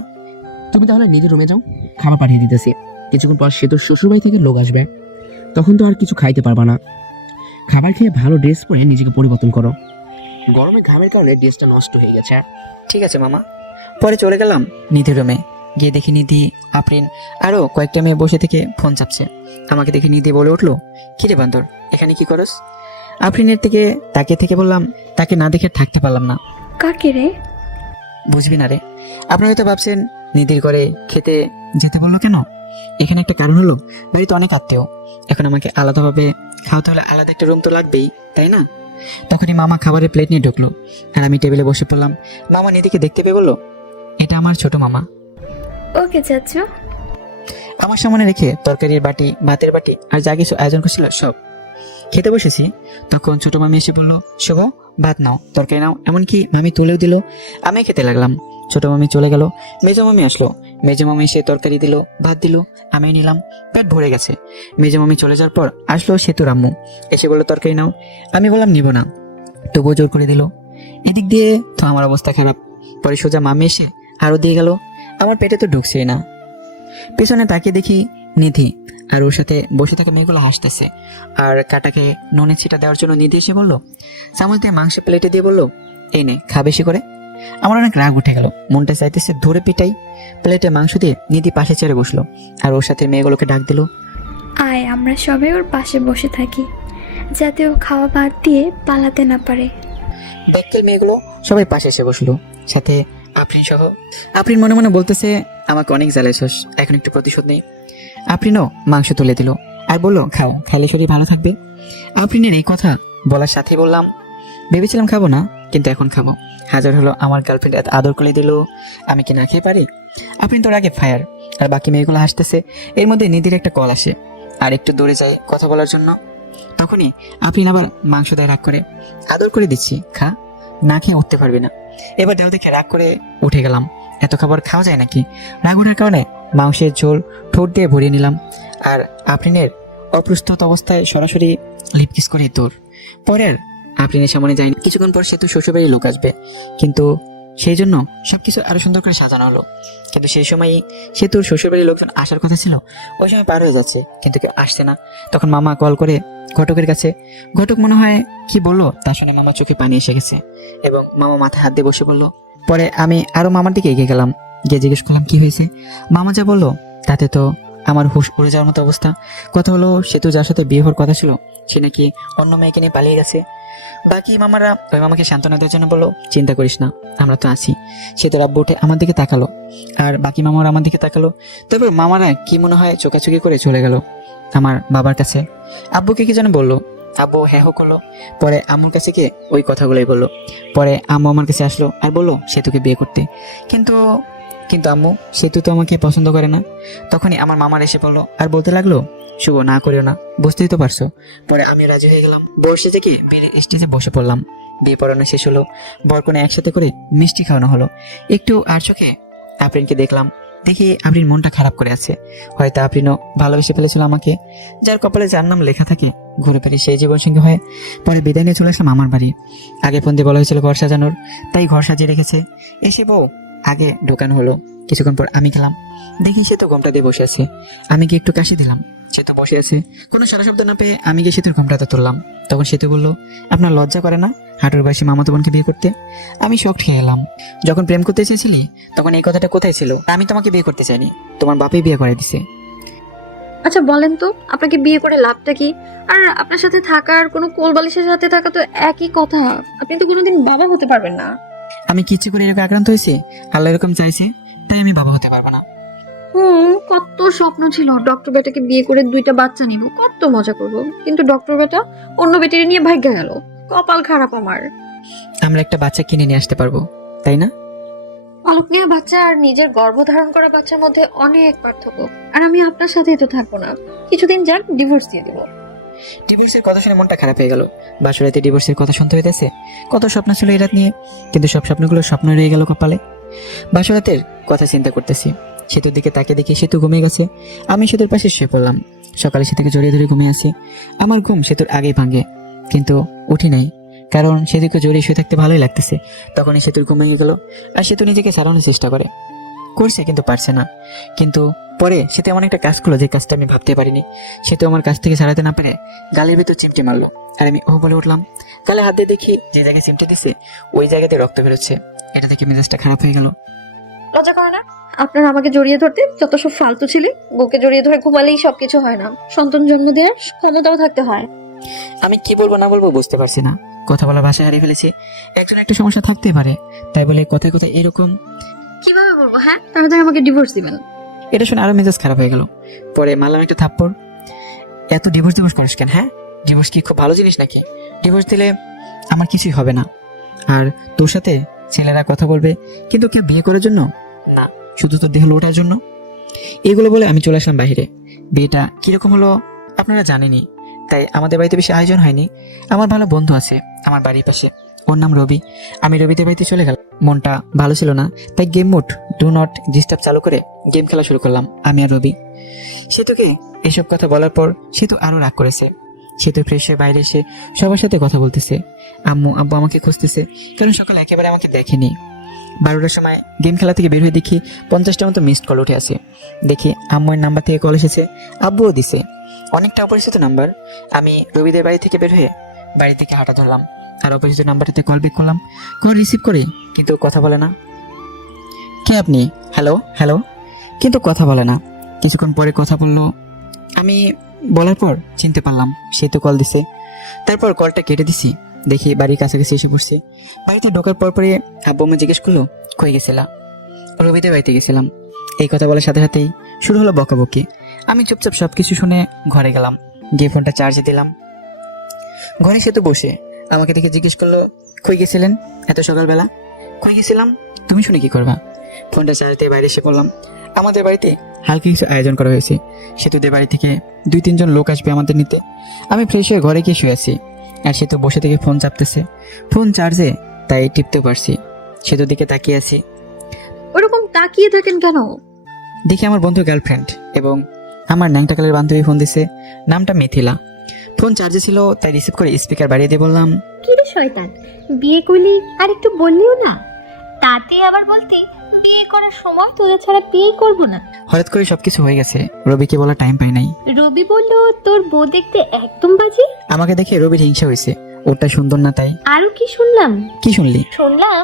তুমি তাহলে নিজের রুমে যাও, খাবার পাঠিয়ে দিতেছি। কিছুক্ষণ পর সে তোর শ্বশুরবাড়ি থেকে লোক আসবে, তখন তো আর কিছু খাইতে পারবা না। খাবার খেয়ে ভালো ড্রেস পরে নিজেকে পরিবর্তন করো, গরমে ঘামের কারণে ড্রেসটা নষ্ট হয়ে গেছে। ঠিক আছে মামা। পরে চলে গেলাম নিধির রুমে। গিয়ে দেখি নিধি, আফরিন আরো কয়েকটা মেয়ে বসে থেকে ফোন চাপছে। আমাকে দেখে নিধি বলে উঠলো, কি রে বান্দর, এখানে কি করস? আফরিনের দিকে তাকিয়ে থেকে বললাম, তাকে না দেখে থাকতে পারলাম না। কাকে রে? বুঝবি না রে। আপনারা হয়তো ভাবছেন নিধির ঘরে খেতে যেতে বললো কেন। এখানে একটা কারণ হলো, বাড়িতে অনেক আত্মীয়। এখন আমাকে আলাদাভাবে খাওয়াতে হলে আলাদা একটা রুম তো লাগবেই, তাই না? তখনই মামা খাবারের প্লেট নিয়ে ঢুকলো, আর আমি টেবিলে বসে পড়লাম। মামা নিধিকে দেখতে পেয়ে বললো, এটা আমার ছোট মামা। ওকে চাচু। আমার সামনে রেখে তরকারির বাটি, ভাতের বাটি আর যা কিছু আয়োজন করছিল সব খেতে বসেছি। তখন ছোট মামি এসে বললো, শুভ ভাত নাও, তরকারি নাও। এমনকি মামি তুলেও দিল। আমি খেতে লাগলাম। ছোট মামি চলে গেল, মেজো মামি আসলো। মেজো মামি এসে তরকারি দিল, ভাত দিল, আমি নিলাম। পেট ভরে গেছে। মেজো মামি চলে যাওয়ার পর আসলো সেতুর আম্মু। এসে বললো, তরকারি নাও। আমি বললাম নিব না, তবুও জোর করে দিল। এদিক দিয়ে তো আমার অবস্থা খারাপ। পরে সোজা মামি এসে আরো দিয়ে গেল। আমার পেটে তো ঢুকছেই না। পেছনে তাকিয়ে দেখি নিধি আর ওর সাথে বসে থাকা মেয়েগুলো হাসতেছে। আর কাটাকে নুনের ছিটা দেওয়ার জন্য নিধি এসে বললো, চামচ দিয়ে মাংস প্লেটে দিয়ে বললো, এই নে, খা বেশি করে। আমার অনেক রাগ উঠে গেল, মনটা চাইতেছে ধরে পিটাই। প্লেটে মাংস দিয়ে নিধি পাশে চেড়ে বসলো, আর ওর সাথে মেয়েগুলোকে ডাক দিল, আয়, আমরা সবাই ওর পাশে বসে থাকি, যাতে ও খাওয়া বাদ দিয়ে পালাতে না পারে। ব্যাককেল মেয়েগুলো সবাই পাশে এসে বসলো, সাথে আফরিন সহ। আফরিন মনে মনে বলতেছে, আমাকে অনেক জ্বালাইছস, এখন একটু প্রতিশোধ নেই। আফরিনও মাংস তুলে দিল আর বললো, খাও, খাইলে শরীর ভালো থাকবে। আফরিনের এই কথা বলার সাথে বললাম, ভেবেছিলাম খাবো না, কিন্তু এখন খাবো। হাজার হলো আমার গার্লফ্রেন্ড এত আদর করে দিল, আমি কি না খেয়ে পারি? আফরিন তোর আগে ফায়ার, আর বাকি মেয়েগুলো হাসতেছে। এর মধ্যে নিধির একটা কল আসে, আর একটু দৌড়ে যায় কথা বলার জন্য। তখনই আফরিন আবার মাংস দেয় রাগ করে, আদর করে দিচ্ছি, খা, না খেয়ে উঠতে পারবি না। এবার দেহ দেখে রাগ করে উঠে গেলাম। এত খাবার খাওয়া যায় নাকি? রাগ ওঠার কারণে মাংসের ঝোল ঠোঁট দিয়ে ভরিয়ে নিলাম, আর আফরিনের অপ্রস্তুত অবস্থায় সরাসরি লিপকিস করে তোর। পরে আর আফরিনের সামনে যায়নি। কিছুক্ষণ পর সেতু শ্বশুরবাড়ির লোক আসবে, কিন্তু সেই জন্য সবকিছু আরো সুন্দর করে সাজানো হলো। কিন্তু সেই সময়ই সেতুর শ্বশুরবাড়ির লোকজন আসার কথা ছিল, ওই সময় পার হয়ে যাচ্ছে, কিন্তু কেউ আসছে না। তখন মামা কল করে ঘটকের কাছে। ঘটক মনে হয় কি বললো তা শুনে মামা চোখে পানি এসে গেছে, এবং মামা মাথায় হাত দিয়ে বসে বললো। পরে আমি আরো মামার দিকে এগিয়ে গেলাম, গিয়ে জিজ্ঞেস করলাম কি হয়েছে। মামা যা বললো তাতে তো আমার হুশ উড়ে যাওয়ার মতো অবস্থা। কথা হলো, সেতু যার সাথে বিয়ে হওয়ার কথা ছিল সে নাকি অন্য মেয়েকে নিয়ে পালিয়ে গেছে। বাকি মামারা ওই মামাকে সান্ত্বনা দেওয়ার জন্য বললো, চিন্তা করিস না, আমরা তো আছি। সে তোর আব্বু উঠে আমার দিকে তাকালো, আর বাকি মামারা আমার দিকে তাকালো। তবে মামারা কি মনে হয় চোখাচোখি করে চলে গেল আমার বাবার কাছে। আব্বুকে কি যেন বললো, আব্বু হ্যাঁ হো করলো। পরে আম্মুর কাছে গিয়ে ওই কথাগুলোই বললো। পরে আম্মু আমার কাছে আসলো আর বললো সেতুকে বিয়ে করতে। কিন্তু কিন্তু আম্মু, সেতু তো আমাকে পছন্দ করে না। তখনই আমার মামার এসে পড়লো আর বলতে লাগলো, শুভ না করিও না, বুঝতেই তো পারছো। পরে আমি রাজি হয়ে গেলাম, বসে থেকে বিয়ের স্টেজে বসে পড়লাম। বিয়ে পড়ানো শেষ হলো, বরকনে একসাথে করে মিষ্টি খাওয়ানো হলো। একটু আর চোখে আফরিনকে দেখলাম, দেখি আফরিন মনটা খারাপ করে আছে। হয়তো আফরিনও ভালোবেসে ফেলেছিল আমাকে। যার কপালে যার নাম লেখা থাকে ঘুরে ফিরে সেই জীবন সঙ্গী হয়ে। পরে বিদায় নিয়ে চলে আসলাম আমার বাড়ি। আগে ফোন দিয়ে বলা হয়েছিল ঘর সাজানোর, তাই ঘর সাজিয়ে রেখেছে। এসে বউ আগে ঢোকানো হলো। কিছুক্ষণ পর আমি গেলাম, দেখি সে তো ঘোমটা দিয়ে বসে আছে। আমি গিয়ে একটু কাশি দিলাম, সে তো বসে আছে। কোনো সারা শব্দ না পেয়ে আমি গিয়ে সেতুর ঘোমটাতে তুললাম। তখন সেতু বললো, আপনার লজ্জা করে না হাঁটুর বয়সী মামাতো বোনকে বিয়ে করতে? আমি শক খেয়ে এলাম। যখন প্রেম করতে চেয়েছিলি তখন এই কথাটা কোথায় ছিল? আমি তোমাকে বিয়ে করতে চাইনি, তোমার বাপই বিয়ে করে দিছে। আচ্ছা বলেন তো, আপনাকে বিয়ে করে লাভটা কি? আর আপনার সাথে থাকার কোনো কোলবালিশের সাথে থাকা তো একই কথা। আপনি তো কোনোদিন বাবা হতে পারবেন না। আমি কিচ্ছু করে এরকম আক্রান্ত হয়েছি? আল্লাহ এরকম চাইছে, তাই আমি বাবা হতে পারবো না। কত স্বপ্ন ছিল ডক্টর বেটাকে বিয়ে করে 2টা বাচ্চা নিব, কত মজা করব। কিন্তু ডক্টর বেটা অন্য বেটিরে নিয়ে ভাগ্য গেল। কপাল খারাপ আমার। আমরা একটা বাচ্চা কিনে নিয়ে আসতে পারবো, তাই না? পালক নেওয়া বাচ্চা আর নিজের গর্ভধারণ করা বাচ্চার মধ্যে অনেক পার্থক্য। আর আমি আপনার সাথেই তো থাকবো না, কিছুদিন যাক ডিভোর্স দিয়ে দিব। ডিভোর্সের কথা শুনে মনটা খারাপ হয়ে গেল। বাসরাতে ডিভোর্সের কথা শুনতে হইতেছে। কত স্বপ্ন ছিল এই রাত নিয়ে, কিন্তু সব স্বপ্নগুলো স্বপ্ন রয়ে গেল কপালে। বাসরাতের কথা চিন্তা করতেছি, সেতুর দিকে তাকে দেখি সেতু ঘুমিয়ে গেছে। আমি সেতুর পাশে শুয়ে পড়লাম। সকালে সেতুকে জড়িয়ে ধরে ঘুমিয়ে আছি। আমার ঘুম সেতুর আগেই ভাঙে, কিন্তু উঠি নাই, কারণ সেতুকে জড়িয়ে শুয়ে থাকতে ভালোই লাগতেছে। তখনই সেতুর ঘুম ভেঙে গেল, আর সেতু নিজেকে সারানোর চেষ্টা করছে কিন্তু পারছে না। কিন্তু পরে সেতু এমন একটা কাজ করলো যে কাজটা আমি ভাবতে পারিনি। সেতু আমার কাছ থেকে সারাতে না পেরে গালের ভিতর চিমটে মারলো, আর আমি ও বলে উঠলাম। গালে হাত দিয়ে দেখি যে জায়গায় চিমটে দিছে ওই জায়গাতে রক্ত বেরোচ্ছে। এটা দেখে মেজাজটা খারাপ হয়ে গেল। লজ্জা করে না আপনার আমাকে জড়িয়ে ধরতে? যত সব ফালতু ছিলি। বউকে জড়িয়ে ধরে ঘুমালেই সবকিছু হয় না, সন্তান জন্ম দেওয়ার ক্ষমতাও থাকতে হয়। আমি কি বলবো না বলবো বুঝতে পারছি না। কথা বলা ভাষা হারিয়ে ফেলেছি। একজন একটা সমস্যা থাকতে পারে, তাই বলে কথায় কথায় এরকম কিভাবে বলবো? হ্যাঁ, তাড়াতাড়ি আমাকে ডিভোর্স দিবেন। এটা শুনে আরো মেজাজ খারাপ হয়ে গেল। পরে মারলাম একটা থাপ্পড়। এত ডিভোর্স করিস কেন? হ্যাঁ, ডিভোর্স কি খুব ভালো জিনিস নাকি? ডিভোর্স দিলে আমার কিছুই হবে না। আর তোর সাথে ছেলেরা কথা বলবে, কিন্তু কেউ বিয়ে করার জন্য না, শুধু তোর দেহ লোটার জন্য। এগুলো বলে আমি চলে আসলাম বাইরে। বিয়েটা কিরকম হলো আপনারা জানেনই, তাই আমাদের বাড়িতে বেশি আয়োজন হয়নি। আমার ভালো বন্ধু আছে আমার বাড়ির পাশে, ওর নাম রবি। আমি রবিদের বাড়িতে চলে গেলাম। মনটা ভালো ছিল না, তাই game mode do not disturb চালু করে গেম খেলা শুরু করলাম আমি আর রবি। সেতুকে এসব কথা বলার পর সেতু আরো রাগ করেছে। সেতু ফ্রেশ হয়ে বাইরে এসে সবার সাথে কথা বলতেছে। আব্বু আমাকে খুঁজতেছে, কারণ সকালে একেবারে আমাকে দেখেনি। 12টার সময় গেম খেলা থেকে বের হয়ে দেখি 50টার মতো মিসড কল উঠে আছে। দেখি আম্মুর নাম্বার থেকে কল এসেছে, আব্বুও দিছে। অনেকটা অপরিচিত নাম্বার। আমি রবিদের বাড়ি থেকে বের হয়ে বাড়ি থেকে হাঁটা ধরলাম, আর অপরিচিত নাম্বারটাতে কল ব্যাক করলাম। কল রিসিভ করে কিন্তু কথা বলে না। কে আপনি? হ্যালো হ্যালো, কিন্তু কথা বলে না। কিছুক্ষণ পরে কথা বললো। আমি বলার পর চিনতে পারলাম সে তো কল দিছে। তারপর কলটা কেটে দিছি। দেখি বাড়ির কাছাকাছি এসে পড়ছি। বাড়িতে ঢোকার পর পরে আব্বু আম্মা জিজ্ঞেস করলো কই গেছিলাম। রবিদের বাড়িতে গেছিলাম। এই কথা বলার সাথে সাথেই শুরু হলো বকাবকি। আমি চুপচাপ সবকিছু শুনে ঘরে গেলাম, গিয়ে ফোনটা চার্জে দিলাম। ঘরে সে তো বসে আমাকে দেখে জিজ্ঞেস করলো কই গেছিলেন এত সকালবেলা? কই গেছিলাম তুমি শুনে কি করবা? ফোনটা চার্জ দিয়ে বাইরে এসে পড়লাম। আমাদের বাড়িতে হালকা কিছু আয়োজন করা হয়েছে। সেতুদের বাড়ি থেকে 2-3 জন লোক আসবে আমাদের নিতে। আমি ফ্রেশ হয়ে ঘরে গিয়ে শুয়ে আছি, আর সেতু বসে থেকে ফোন চাপতেছে। ফোন চার্জে, তাই টিপতেও পারছি। সেতুর দিকে তাকিয়ে আছি। ওরকম তাকিয়ে থাকেন কেন? দেখি আমার বন্ধু গার্লফ্রেন্ড এবং আমার ন্যাংটা কালের বান্ধবী ফোন দিছে, নামটা মিথিলা। ফোন চার্জে ছিল, তাই রিসিভ করে স্পিকার বাড়িয়ে দিয়ে বললাম, কি রে শয়তান, বিয়ে করলি আর একটু বললিও না? তাতে আবার বলতি বিয়ে করার সময় তোদের ছাড়া বিয়ে করব না। হঠাৎ করে সবকিছু হয়ে গেছে, রবিকে বলার টাইম পাই নাই। রবি বলল তোর বউ দেখতে একদম বাজে। আমাকে দেখে রবির হিংসা হয়েছে, ওটা সুন্দর না তাই। আরো কি শুনলাম? কি শুনলি? শুনলাম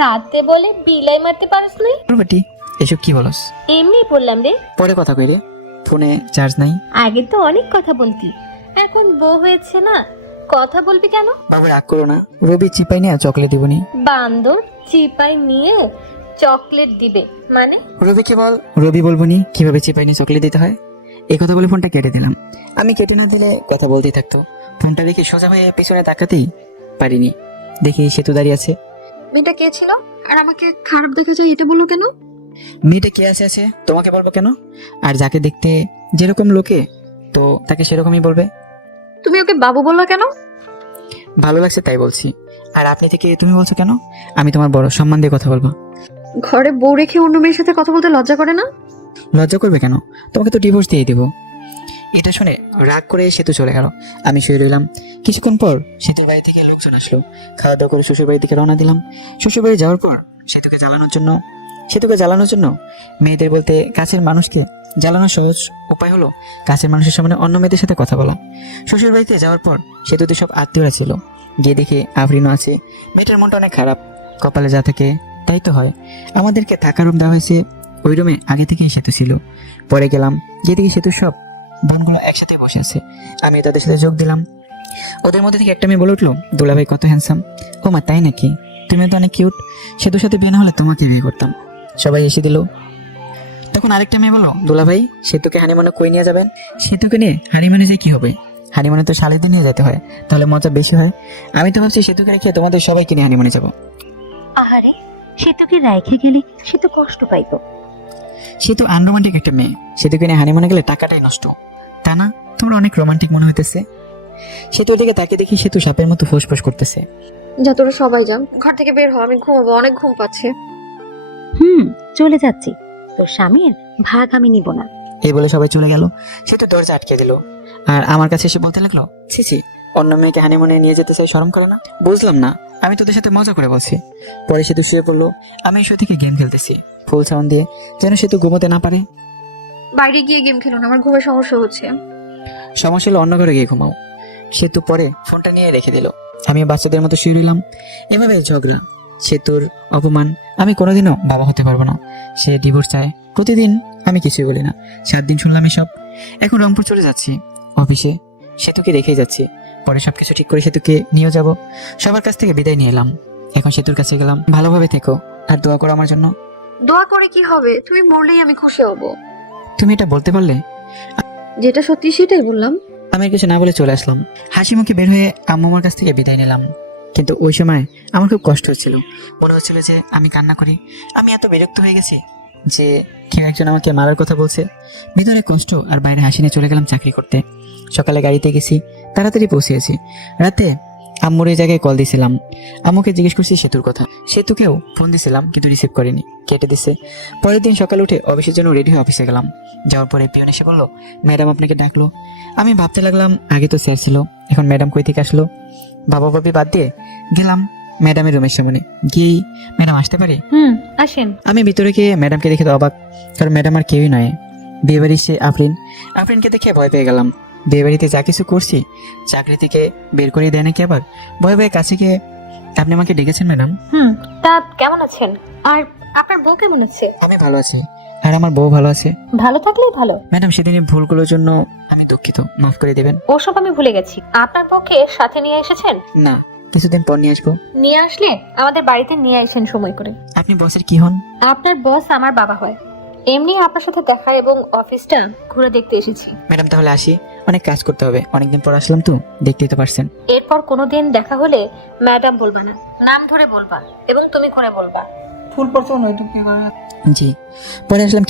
রাতে বলে বিলাই মারতে পারস না। বেটি এসব কি বলস? এমনি বললাম রে। পরে কথা কই রে, ফোনে চার্জ নাই। আগে তো অনেক কথা বলতি, এখন বউ হয়েছে না, কথা বলবি কেন? বাবু রাগ করো না, রবি চিপাই নিয়ে চকলেট দিবনি। বান্দর চিপাই নিয়ে চকলেট দিবে মানে? রবিকে বল, রবি বলবো নি কিভাবে চিপাই নিয়ে চকলেট দিতে হয়। এই কথা বলে ফোনটা কেটে দিলাম। আমি কেটে না দিলে কথা বলতেই থাকতো। ফোনটা রেখে সোজা হয়ে পেছনে তাকাতেই পারিনি, দেখি সেতু দাঁড়িয়ে আছে। মেয়েটা কে ছিল আর আমাকে খারাপ দেখা যায় এটা বললো কেন? মেয়েটা কে আছে তোমাকে বলবো কেন? আর যাকে দেখতে যেরকম লোকে তো তাকে সেরকমই বলবে। তুমি ওকে বাবু বললো কেন? ভালো লাগছে তাই বলছি। আর আপনি থেকে তুমি বলছো কেন? আমি তোমার বড়, সম্মান দিয়ে কথা বলবো। ঘরে বউ রেখে অন্য মেয়ের সাথে কথা বলতে লজ্জা করে না? লজ্জা করবে কেন? তোমাকে তো ডিভোর্স দিয়ে দেবো। এটা শুনে রাগ করে সেতু চলে গেল। আমি শুয়ে রইলাম। কিছুক্ষণ পর সেতুর বাড়ি থেকে লোকজন আসলো। খাওয়া দাওয়া করে শ্বশুর বাড়ির দিকে রওনা দিলাম। শ্বশুর বাড়ি যাওয়ার পর সেতুকে জ্বালানোর জন্য মেয়েদের বলতে কাছের মানুষকে জ্বালানোর সহজ উপায় হলো কাছের মানুষের সামনে অন্য মেয়েদের সাথে কথা বলা। শ্বশুর বাড়িতে যাওয়ার পর সেতুতে সব আত্মীয়রা ছিল। গিয়ে দেখে আফরিনও আছে। মেয়েটার মনটা অনেক খারাপ। কপালে যা থাকে তাই তো হয়। আমাদেরকে থাকার রুম দেওয়া হয়েছে। ওই রুমে আগে থেকেই সেতু ছিল। পরে গেলাম, গিয়ে দেখি সেতুর সব বোনগুলো একসাথে বসে আছে। আমি তাদের সাথে যোগ দিলাম। ওদের মধ্যে থেকে একটা মেয়ে বলে উঠলো, দুলাভাই কত হ্যান্ডসাম। ও মা তাই নাকি? তুমি তো অনেক কিউট। সেতুর সাথে বিয়ে না হলে তোমাকে বিয়ে করতাম। সবাই এসে দিল। তখন আরেকটা মেয়ে বললো, দুলাভাই সেতুকে হানিমুনে কই নিয়ে যাবেন? সেতুকে নিয়ে হানিমুনে যে কি হবে? হানিমুনে তো শালিদের নিয়ে যেতে হয়, তাহলে মজা বেশি হয়। আমি তো ভাবছি সেতুকে রেখে তোমাদের সবাইকে নিয়ে হানিমুনে যাবো। আহারে, সেতুকে রেখে গেলে সে তো কষ্ট পাইতো। সেতু আনরোমান্টিক একটা মেয়ে। সেতুকে নিয়ে হানিমুনে গেলে টাকাটাই নষ্ট। তা না, তোমরা অনেক রোমান্টিক মনে হইতেছে। সেতুর দিকে তাকে দেখি সেতু সাপের মতো ফুসফুস করতেছে। যা তোরা সবাই যান, ঘর থেকে বের হ, আমি ঘুমাবো, অনেক ঘুম পাচ্ছে। চলে যাচ্ছি, তোর স্বামীর ভাগ আমি নিব না। এই বলে সবাই চলে গেল। সেতু দরজা আটকে দিল আর আমার কাছে এসে বলতে লাগলো, ছি অন্য মেয়েকে হানিমুনে নিয়ে যেতে চাই, শরম করে না? বুঝলাম না, আমি তোদের সাথে মজা করে বলছি। পরে সেতু শুয়ে পড়লো। আমি শুয়ে থেকে গেম খেলতেছি ফুল সাউন্ড দিয়ে, যেন সেতু ঘুমোতে না পারে। বাইরে গিয়ে গেম খেলো না, আমার ঘুমের সমস্যা হচ্ছে। সমস্যা হলো অন্য ঘরে গিয়ে ঘুমাও। সেতু পরে ফোনটা নিয়ে রেখে দিল। আমি বাচ্চাদের মতো শুয়ে রইলাম। এভাবে ঝগড়া, সেতুর অপমান। আমি কোনোদিনও বাবা হতে পারবো না। সে ডিভোর্স চায়। প্রতিদিন আমি কিছুই বলি না। 7 দিন শুনলাম এসব। এখন রংপুর চলে যাচ্ছি অফিসে। সেতুকে রেখেই যাচ্ছি। পরে সবকিছু ঠিক করে সেতুকে নিয়ে যাব। সবার কাছ থেকে বিদায় নিয়ে এলাম। এখন সেতুর কাছে গেলাম। ভালোভাবে থেকো আর দোয়া করো আমার জন্য। দোয়া করে কি হবে? তুমি মরলেই আমি খুশি হব। তুমি এটা বলতে পারলে? যেটা সত্যি সেটাই বললাম। আমি আর কিছু না বলে চলে আসলাম। হাসি মুখে বের হয়ে আম্মু আমার কাছ থেকে বিদায় নিলাম। কিন্তু ওই সময় আমার খুব কষ্ট হচ্ছিল। মনে হচ্ছিল যে আমি কান্না করি। আমি এত বিরক্ত হয়ে গেছি যে কেউ একজন আমাকে মারার কথা বলছে। ভিতরে কষ্ট আর বাইরে হাসি নিয়ে চলে গেলাম চাকরি করতে। সকালে গাড়িতে গেছি, তাড়াতাড়ি পৌঁছেছি। রাতে আম্মুর এই জায়গায় কল দিয়েছিলাম। আম্মুকে জিজ্ঞেস করছি সেতুর কথা। সেতুকেও ফোন দিয়েছিলাম কিন্তু রিসিভ করেনি, কেটে দিছে। পরের দিন সকালে উঠে অফিসের জন্য রেডি হয়ে অফিসে গেলাম। যাওয়ার পরে পিয়ন এসে বললো, ম্যাডাম আপনাকে ডাকলো। আমি ভাবতে লাগলাম আগে তো স্যার ছিল, এখন ম্যাডাম কই থেকে আসলো। বাবা বাবি বাদ দিয়ে গেলাম ম্যাডামের রুমের সামনে। গিয়ে, ম্যাডাম আসতে পারি? আসেন। আমি ভিতরে গিয়ে ম্যাডামকে দেখে তো অবাক, কারণ ম্যাডাম আর কেউই নয়। বিয়ে বাড়ি সে আফরিনকে দেখে ভয় পেয়ে গেলাম। বিয়ে বাড়িতে যা কিছু করছি চাকরি থেকে বের করে দেয় নাকি আবার। ভয় ভয়ে কাছে গিয়ে, আপনি আমাকে ডেকেছেন ম্যাডাম? তা কেমন আছেন? আর আপনার বউ কেমন আছে? আমি ভালো আছি, আর আমার বউ ভালো আছে। ভালো থাকলেই ভালো। ম্যাডাম সেদিনের ভুলগুলোর জন্য আমি দুঃখিত, মাফ করে দেবেন। ওসব আমি ভুলে গেছি। আপনার বউকে সাথে নিয়ে এসেছেন? না, কিছুদিন পর নিয়ে আসবো। নিয়ে আসলে আমাদের বাড়িতে নিয়ে আসেন সময় করে। আপনি বসের কি হন? আপনার বস আমার বাবা হয়। এমনি আপনার সাথে দেখা এবং অফিসটা ঘুরে দেখতে এসেছি। ম্যাডাম তাহলে আসি, অনেক কাজ করতে হবে। অনেকদিন পর আসলাম তো, দেখতেই তো পারছেন। এরপর কোনোদিন দেখা হলে ম্যাডাম বলবা না, নাম ধরে বলবা এবং তুমি করে বলবা। ফুল পড়ছো নয় তুমি কি করে? জি। পরে আসলাম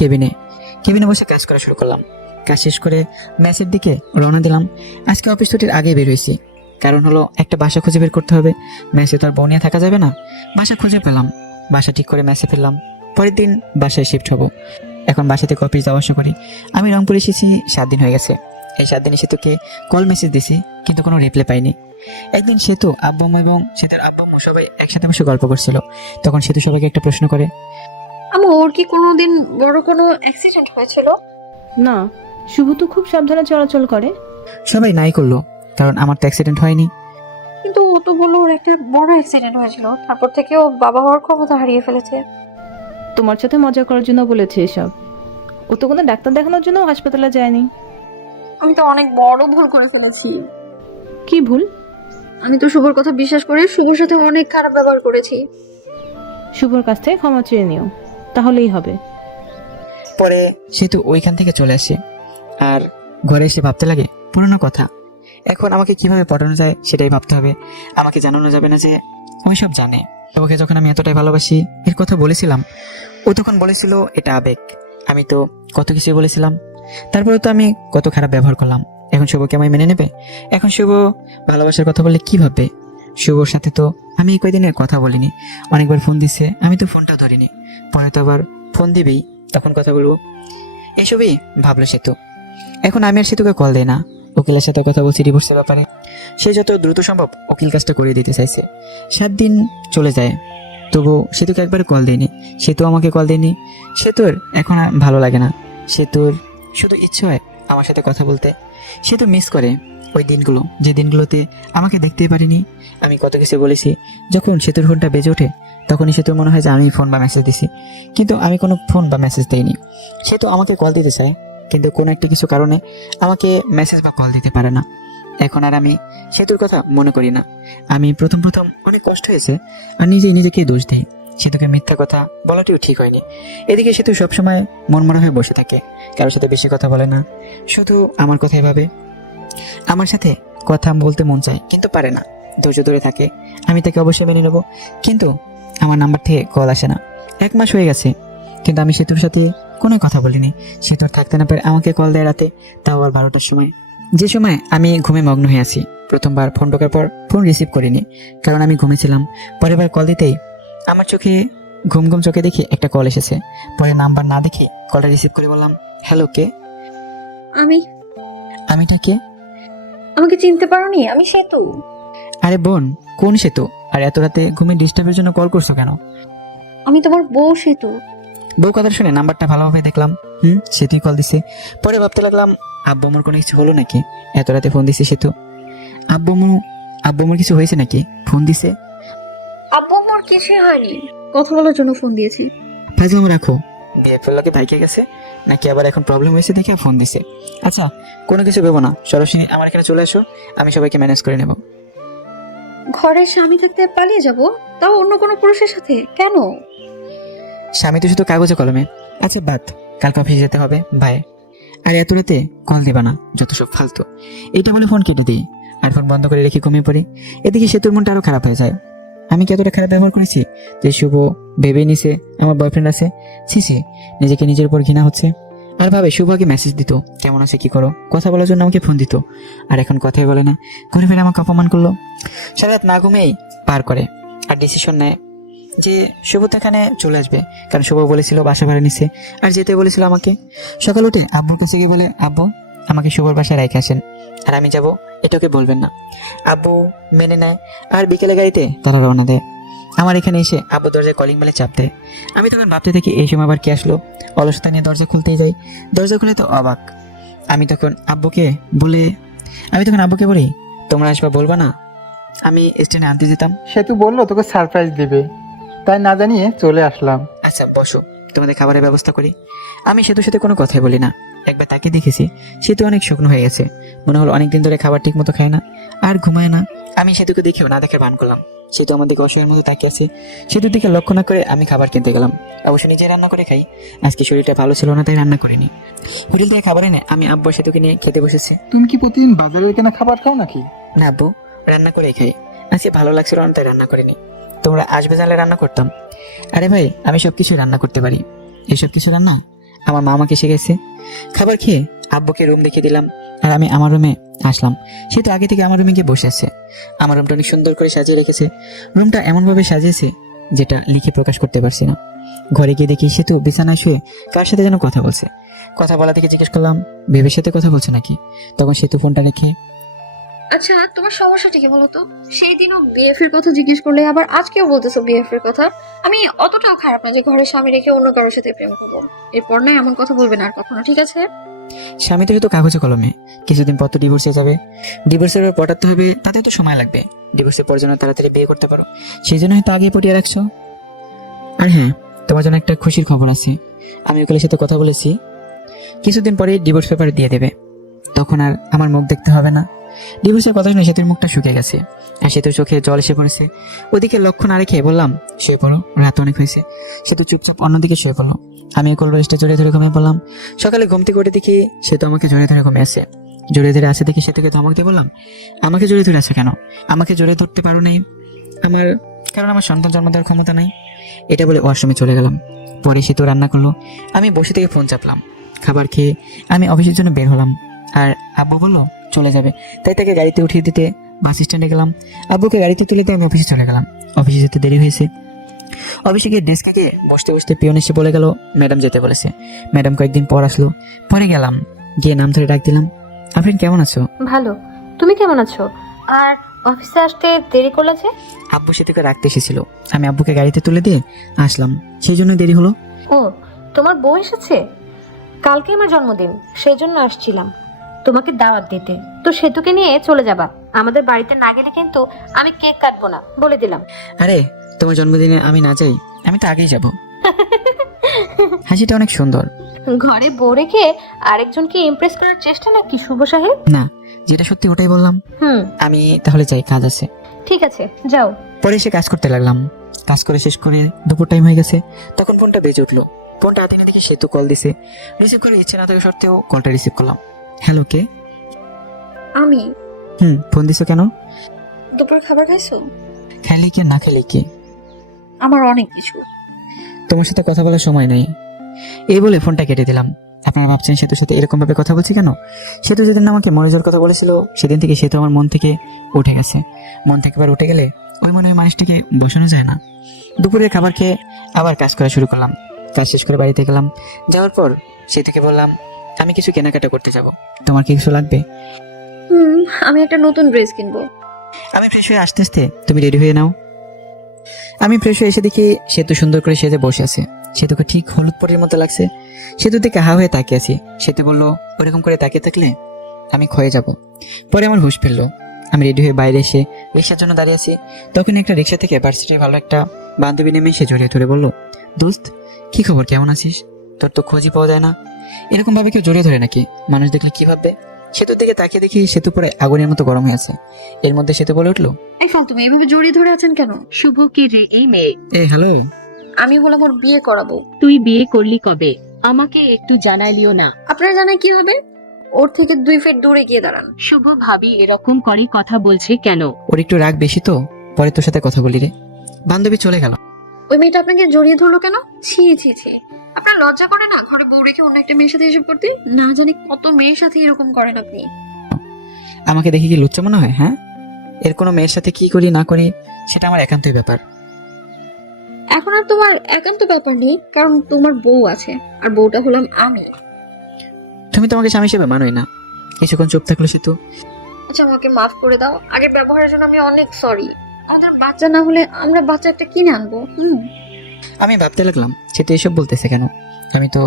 কেবিনে বসে কাজ করা শুরু করলাম। কাজ শেষ করে ম্যাচের দিকে রওনা দিলাম। আজকে অফিস ছুটির আগে বের হয়েছি, কারণ হলো একটা বাসা খুঁজে বের করতে হবে। ম্যাচে তো আর বউ নিয়ে থাকা যাবে না। বাসা খুঁজে পেলাম, বাসা ঠিক করে ম্যাচে ফেললাম। পরের দিন বাসায় শিফট হব। এখন বাসা থেকে অফিস যাওয়া আসা করি। আমি রংপুর এসেছি 7 দিন হয়ে গেছে। এই 7 দিনে সেতুকে কল মেসেজ দিছি, কিন্তু কোনো রিপ্লাই পাইনি। একদিন সেতু, আব্বু এবং সেতুর আব্বু সবাই একসাথে বসে গল্প করছিল। তখন সেতু সবাইকে একটা প্রশ্ন করে, আমু, ওর কি কোনোদিন বড় কোনো অ্যাক্সিডেন্ট হয়েছিল? না, শুভ তো খুব সাবধানে চলাচল করে। সবাই নাই করলো, কারণ আমার তো অ্যাক্সিডেন্ট হয়নি। কিন্তু ও তো বললো ওর একটা বড় অ্যাক্সিডেন্ট হয়েছিল, তারপর থেকে ও বাবা হওয়ার ক্ষমতা হারিয়ে ফেলেছে। তোমার সাথে মজা করার জন্য বলেছে এসব। ও তো কোনো ডাক্তার দেখানোর জন্য হাসপাতালে যায়নি। আমি তো অনেক বড় ভুল করে ফেলেছি। কি ভুল? আমি তো শুভর কথা বিশ্বাস করে শুভর সাথে অনেক খারাপ ব্যবহার করেছি। শুভর কাছ থেকে ক্ষমা চেয়ে নিও, তাহলেই হবে। পরে সে তো ওইখান থেকে চলে আসে আর ঘরে এসে ভাবতে লাগে পুরনো কথা। এখন আমাকে কিভাবে পটানো যায় সেটাই ভাবতে হবে। আমাকে জানানো যাবে না যে ওই সব জানে। ওকে যখন আমি এতটাই ভালোবাসি এর কথা বলেছিলাম, ও তখন বলেছিল এটা আবেগ। আমি তো কত কিছু বলেছিলাম, তারপরে তো আমি কত খারাপ ব্যবহার করলাম। এখন শুভকে আমায় মেনে নেবে? এখন শুভ ভালোবাসার কথা বললে কি ভাববে? শুভর সাথে তো আমি এই কয়দিনের কথা বলিনি, অনেকবার ফোন দিচ্ছে, আমি তো ফোনটাও ধরিনি। পরে তো আবার ফোন দিবেই, তখন কথা বলবো। এসবই ভাবলো সেতু। এখন আমি আর সেতুকে কল দেই না, উকিলের সাথে কথা বলছি ডিভোর্সের ব্যাপারে। সে যত দ্রুত সম্ভব উকিল কাজটা করিয়ে দিতে চাইছে। 7 দিন চলে যায়, তবু সেতুকে একবার কল দেয়নি, সেতু আমাকে কল দেয়নি। সেতুর এখন আর ভালো লাগে না। সেতুর শুধু ইচ্ছে হয় আমার সাথে কথা বলতে। সেতু মিস করে ওই দিনগুলো, যে দিনগুলোতে আমাকে দেখতেই পারিনি। আমি কত কিছু বলেছি। যখন সেতুর ফোনটা বেজে ওঠে তখনই সেতুর মনে হয় যে আমি ফোন বা মেসেজ দিছি, কিন্তু আমি কোনো ফোন বা মেসেজ দিইনি। সেতু আমাকে কল দিতে চায়, কিন্তু কোনো একটা কিছু কারণে আমাকে মেসেজ বা কল দিতে পারে না। এখন আর আমি সেতুর কথা মনে করি না। আমি প্রথম অনেক কষ্ট হয়েছে আর নিজেকেই দোষ দিই। সেতুকে মিথ্যা কথা বলাটিও ঠিক হয়নি। এদিকে সেতু সবসময় মনমরা হয়ে বসে থাকে, কারোর সাথে বেশি কথা বলে না, শুধু আমার কথাই ভাবে। আমার সাথে কথা বলতে মন চায় কিন্তু পারে না, ধৈর্য ধরে থাকে। আমি তাকে অবশ্যই মেনে নেব, কিন্তু আমার নাম্বার থেকে কল আসে না। 1 মাস হয়ে গেছে, কিন্তু আমি সেতুর সাথে কোনো কথা বলিনি। সেতু আর থাকতে না পারে আমাকে কল দেয় রাতে, তাও আবার 12টার সময়, যে সময় আমি ঘুমে মগ্ন হয়ে আছি। প্রথমবার ফোন ঢোকার পর ফোন রিসিভ করিনি, কারণ আমি ঘুমেছিলাম। পরের বার কল দিতেই আমার চোখে ঘুম চোখে দেখি একটা কল এসেছে। পরে নাম্বার না দেখে কলটা রিসিভ করে বললাম, হ্যালো, কে? আমিটা কে? আমাকে চিনতে পারোনি? আমি সেতু। আরে বোন, কোন সেতু? আর এত রাতে ঘুমে ডিস্টার্বের জন্য কল করছো কেন? আমি তোমার বউ সেতু। বউ কথা শুনে নাম্বারটা ভালোভাবে দেখলাম, সেতুই কল দিছে। পরে ভাবতে লাগলাম আব্বু আমার কোনো কিছু হলো নাকি, এত রাতে ফোন দিছে সেতু। আব্বু আমার কিছু হয়েছে নাকি ফোন দিছে? আব্বু আমার কিছুই হয়নি, কথা বলার জন্য ফোন দিয়েছি। ফাজলাম রাখো, বিয়ে ফেললাকে ভাইকে গেছে নাকি আবার এখন প্রবলেম হয়েছে দেখে ফোন দিছে। আচ্ছা, কোনো কিছু ভেবো না, সরাসরি আমার এখানে চলে আসো, আমি সবাইকে ম্যানেজ করে নেব। ঘরের স্বামী থাকতে পালিয়ে যাব, তাও অন্য কোনো পুরুষের সাথে? কেন? স্বামী তো শুধু কাগজে কলমে। আচ্ছা বাদ, কালকে অফিসে যেতে হবে, বাই। আর এত রাতে কল দিবা না, যত সব ফালতু। এটা বলে ফোন কেটে দিই আর ফোন বন্ধ করে রেখে ঘুমিয়ে পড়ি। এদিকে সেতুর মনটা আরো খারাপ হয়ে যায়। আমি কি এতটা খারাপ ব্যবহার করেছি যে শুভ ভেবে নিছে আমার বয়ফ্রেন্ড আছে? ছিছি, নিজেকে নিজের উপর ঘৃণা হচ্ছে। আর ভাবে শুভ আগে মেসেজ দিত, কেমন আছে কি করো, কথা বলার জন্য আমাকে ফোন দিত, আর এখন কথাই বলে না, ঘুরে ফিরে আমাকে অপমান করলো। সারা রাত না ঘুমেই পার করে আর ডিসিশন নেয় যে শুভ তো এখানে চলে আসবে, কারণ শুভ বলেছিল বাসা ভাড়া নিছে আর যেতে বলেছিল আমাকে। সকাল উঠে আব্বুর কাছে গিয়ে বলে, আব্বু আমাকে শুভর বাসায় রেখে আসেন আর আমি যাব, এটাকে বলবেন না। আব্বু মেনে নেয় আর বিকেলে গাড়িতে তারা রওনা দেয়। আমার এখানে এসে আব্বু দরজায় কলিং বেলে চাপ দেয়। আমি তখন ভাবতে থাকি এই সময় আবার কে আসলো। অলসতা নিয়ে দরজা খুলতেই যাই, দরজা খুলে তো অবাক। আমি তখন আব্বুকে বলি, তোমরা আসবা বলবা না? আমি স্টেশনে আনতে যেতাম। সেতু বললো তোকে সারপ্রাইজ দিবে, তাই না জানিয়ে চলে আসলাম। আচ্ছা বসো, তোমাদের খাবারের ব্যবস্থা করি। আমি সেতুর সাথে কোনো কথাই বলি না। একবার তাকে দেখেছি, সেতু অনেক শুকনো হয়ে গেছে, মনে হলো অনেকদিন ধরে খাবার ঠিক মতো খায় না আর ঘুমায় না। আমি সেতুকে দেখেও না দেখার ভান করলাম। সেতু আমার দিকে অসহায়ের মতো তাকিয়ে আছে। সেতুর দিকে লক্ষ্য না করে আমি খাবার কিনতে গেলাম। অবশ্য নিজে রান্না করে খাই, আজকে শরীরটা ভালো ছিল না তাই রান্না করিনি। হোটেল থেকে খাবার এনে আমি আব্বু সেতুকে নিয়ে খেতে বসেছি। তুমি কি প্রতিদিন বাজারের কেনা খাবার খাও নাকি? না আব্বু, রান্না করে খাই, আজকে ভালো লাগছিল না তাই রান্না করিনি। তোমরা আসবে জানলে রান্না করতাম। আরে ভাই, আমি সবকিছু রান্না করতে পারি, এসব কিছু রান্না আমার মা আমাকে শিখেছে। খাবার খেয়ে আব্বুকে রুম দেখিয়ে দিলাম আর আমি আমার রুমে আসলাম। সে তো আগে থেকে আমার রুমে গিয়ে বসে আছে। আমার রুমটা অনেক সুন্দর করে সাজিয়ে রেখেছে। রুমটা এমনভাবে সাজিয়েছে যেটা লিখে প্রকাশ করতে পারছি না। ঘরে গিয়ে দেখি সেতু বিছানায় শুয়ে কার সাথে যেন কথা বলছে। কথা বলা থেকে জিজ্ঞেস করলাম, বেবির সাথে কথা বলছে নাকি? তখন সেতু ফোনটা রেখে, আচ্ছা তোমার সমস্যাটা কি বলো তো? সেই দিনও বিএফ এর কথা জিজ্ঞেস করলে, আবার আজকেও বলতেছো বিএফ এর কথা। আমি অতটাও খারাপ না যে ঘরের স্বামী রেখে অন্য কারোর সাথে প্রেম করবো। এরপর না এমন কথা বলবে না আর কখনো, ঠিক আছে? স্বামী তো শুধু কাগজে কলমে, কিছুদিন পর তো ডিভোর্স হয়ে যাবে। ডিভোর্সের পর পটাতে হবে, তাতে তো সময় লাগবে। ডিভোর্সের পর যেন তাড়াতাড়ি বিয়ে করতে পারো, সেই জন্য হয়তো আগে পটিয়ে রাখছো। আর হ্যাঁ, তোমার জন্য একটা খুশির খবর আছে। আমি ওকালের সাথে কথা বলেছি, কিছুদিন পরে ডিভোর্স পেপার দিয়ে দেবে। তখন আর আমার মুখ দেখতে হবে না। ডিভোর্সের কথা শুনে সেতুর মুখটা শুকিয়ে গেছে আর সেতুর চোখে জল এসে পড়েছে। ওদিকে লক্ষ্য না রেখে বললাম, শুয়ে পড়ো, রাত অনেক হয়েছে। সেতু চুপচাপ অন্যদিকে শুয়ে পড়লো। আমি কোলবালিশটা জড়িয়ে ধরে ঘুমিয়ে পড়লাম। সকালে ঘুম থেকে উঠে দেখি সেতু আমাকে জড়িয়ে ধরে ঘুমিয়ে আছে। জড়িয়ে ধরে আসে দেখি সেতুকে ধমক দিয়ে বললাম, আমাকে জড়িয়ে ধরে আছে কেন? আমাকে জড়িয়ে ধরতে পারো নাই? কারণ আমার সন্তান জন্ম দেওয়ার ক্ষমতা নাই। এটা বলে ওয়াশরুমে চলে গেলাম। পরে সেতু রান্না করলো, আমি বসে থেকে ফোন চাপলাম। খাবার খেয়ে আমি অফিসের জন্য বের হলাম। আর আব্বু বললো চলে যাবে, তাই তাকে গাড়িতে উঠিয়ে দিতে বাস স্ট্যান্ডে গেলাম। আব্বুকে গাড়িতে তুলে দিয়ে আমি অফিসে চলে গেলাম। অফিসে যেতে দেরি হয়েছে। অফিসে গিয়ে ডেস্কে গিয়ে বসতে বসতে পিয়ন এসে বলে গেল ম্যাডাম যেতে বলেছে। ম্যাডাম কয়েকদিন পর আসলো। পরে গেলাম, গিয়ে নাম ধরে ডাক দিলাম, আফরিন কেমন আছো? ভালো, তুমি কেমন আছো? আর অফিসে আসতে দেরি করলে যে? আব্বু সেতুকে রাখতে এসেছিল, আমি আব্বুকে গাড়িতে তুলে দিয়ে আসলাম, সেই জন্য দেরি হলো। ও, তোমার বউ এসেছে? কালকে আমার জন্মদিন, সেই জন্য আসছিলাম তোমাকে দাওয়াত দিতে। তো সেতুকে নিয়ে চলে যাবা। আমাদের বাড়িতে না গেলে কিন্তু আমি কেক কাটবো না, বলে দিলাম। আরে তোমার জন্মদিনে আমি না যাই, আমি তো আগেই যাব। হাসিটা অনেক সুন্দর। ঘরে বউ রেখে আরেকজনকে ইমপ্রেস করার চেষ্টা নাকি শুভ সাহেব? না, যেটা সত্যি ওটাই বললাম। আমি তাহলে যাই, কাজ আছে। ঠিক আছে, যাও। পরে এসে কাজ করতে লাগলাম। কাজ করে শেষ করে দুপুর টাইম হয়ে গেছে। তখন ফোনটা বেজে উঠলো। ফোনটা হাতে নিয়ে দেখি সেতু কল দিছে। রিসিভ করে ইচ্ছে না থাকা সত্ত্বেও কলটা রিসিভ করলাম। হ্যালো, কে? আমি। ফোন দিছো কেন? দুপুর খাবার খাইছো? খেলে কি না খেলে কি? আমার অনেক কিছু। তোমার সাথে কথা বলার সময় নেই। এই বলে ফোনটা কেটে দিলাম। আপনারা ভাবছেন সেতুর সাথে এরকম ভাবে কথা বলছি কেন? সেতু যেদিন আমাকে মরে যাওয়ার কথা বলেছিল সেদিন থেকে সেতু আমার মন থেকে উঠে গেছে। মন থেকে এবার উঠে গেলে ওই মনে ওই মানুষটাকে বসানো যায় না। দুপুরের খাবার খেয়ে আবার কাজ করা শুরু করলাম। কাজ শেষ করে বাড়িতে গেলাম। যাওয়ার পর সেতুকে বললাম, আমি কিছু কেনাকাটা করতে যাব, তোমার কি কিছু লাগবে? আমি একটা নতুন ড্রেস কিনবো। আমি ফ্রেশ হয়ে আসতে আসতে তুমি রেডি হয়ে নাও। আমি ফ্রেশ হয়ে এসে দেখি সেতু সুন্দর করে সেজে বসে আছে। সেতুকে ঠিক হলুদ পরির মতো লাগছে। সেতু থেকে হা হয়ে তাকিয়ে আছি। সেতু বললো, ওরকম করে তাকিয়ে থাকলে আমি ক্ষয়ে যাব। পরে আমার হুঁশ ফেললো। আমি রেডি হয়ে বাইরে এসে রিক্সার জন্য দাঁড়িয়ে আছি। তখন একটা রিক্সা থেকে ভার্সিটির ভালো একটা বান্ধবী নেমে এসে জড়িয়ে ধরে বললো, দোস্ত কি খবর, কেমন আছিস? তোর তো খোঁজই পাওয়া যায় না। এরকম ভাবে কেউ জড়িয়ে ধরে নাকি? মানুষ দেখলে কি ভাববে? সেতুর দিকে তাকিয়ে দেখি সেতু পরে আগুনের মতো গরম হয়ে আছে। এর মধ্যে সেতু বলে উঠলো, এই ফালতু মেয়ে এভাবে জড়িয়ে ধরে আছেন কেন? শুভ কি রে এই মেয়ে? এই হ্যালো। আমি হলাম ওর বিয়ে করাবো। তুই বিয়ে করলি কবে? আমাকে একটু জানাইলিও না। আপনারা জানাই কি হবে? ওর থেকে 2 ফিট দূরে গিয়ে দাঁড়ান। শুভ ভাবি এরকম করে কথা বলছে কেন? ওর একটু রাগ বেশি তো, পরে তোর সাথে কথা বলি রে। বান্ধবী চলে গেল। ওই মেয়েটা আপনাকে জড়িয়ে ধরলো কেন? ছি ছি ছি, আপনার লজ্জা করে না ঘরে বউ রেখে অন্য একটা মেয়ের সাথে এসব করতে? না জানি কত মেয়ের সাথে এরকম করেন আপনি। আমাকে দেখে কি লুচ্চা মনে হয়? হ্যাঁ, এর কোনো মেয়ের সাথে কি করি না করি সেটা আমার একান্তই ব্যাপার। এখন আর তোমার একান্ত ব্যাপার নেই, কারণ তোমার বউ আছে, আর বউটা হলাম আমি। তুমি তোমাকে স্বামী হিসেবে মানোই না। কিছুক্ষণ চুপ থাকলো সেতু। আচ্ছা, আমাকে মাফ করে দাও। আগের ব্যবহারের জন্য আমি অনেক সরি। আমাদের বাচ্চা না হলে আমরা বাচ্চা একটা কিনে আনবো। আমি ভাবতে লাগলাম সেতু এসব বলতেছে কেন। আমি তো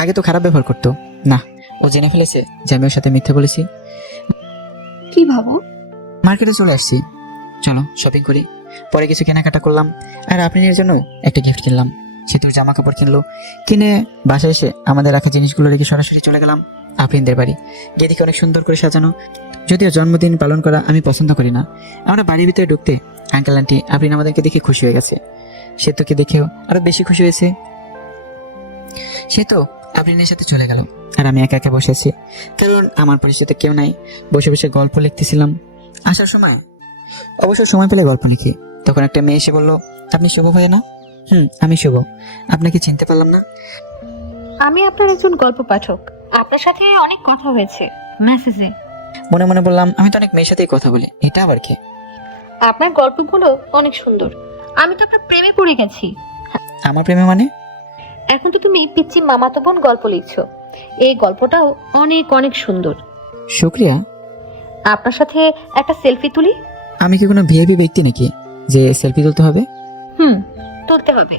আগে তো খারাপ ব্যবহার করতো না। ও জেনে ফেলেছে যে আমি ওর সাথে মিথ্যে বলেছি। কি ভাবো? মার্কেটে চলে আসছি, চলো শপিং করি। পরে কিছু কেনাকাটা করলাম। আর আপনার জন্য একটা গিফট কিনলাম। সেতুর জামা কাপড় কিনলো। কিনে বাসায় এসে আমাদের রাখা জিনিসগুলো রেখে সরাসরি চলে গেলাম আফরিনদের বাড়ি। গিয়ে দেখি অনেক সুন্দর করে সাজানো। যদিও জন্মদিন পালন করা আমি পছন্দ করি না। আমরা বাড়ির ভিতরে ঢুকতে আঙ্কেল আন্টি আফরিন আমাদেরকে দেখে খুশি হয়ে গেছে। সেতুকে দেখেও আরো বেশি খুশি হয়েছে। সেতু আফরিনের সাথে চলে গেল আর আমি একা একা বসে আছি, কারণ আমার পরিচিত কেউ নাই। বসে বসে গল্প লিখতেছিলাম। আসার সময় অবশ্য সময় পেলে গল্প লিখি। তখন একটা মেয়ে এসে বললো, আপনি শুভ ভাইয়া না? আমি শুভ। আপনাকে চিনতে পারলাম না। আমি আপনার একজন গল্প পাঠক। আপনার সাথে অনেক কথা হয়েছে মেসেজে। মনে মনে বললাম, আমি তো অনেক মেয়ের সাথেই কথা বলি, এটা আবার কে? আপনার গল্পগুলো অনেক সুন্দর। আমি তো আপনার প্রেমে পড়ে গেছি। আমার প্রেমে মানে? এখন তো তুমি পিচ্চি মামাতো বোন গল্প লিখছো। এই গল্পটাও অনেক অনেক সুন্দর। শুক্রিয়া। আপনার সাথে একটা সেলফি তুলি? আমি কি কোনো ভিআইপি ব্যক্তি নাকি যে সেলফি তুলতে হবে? তুলতে হবে।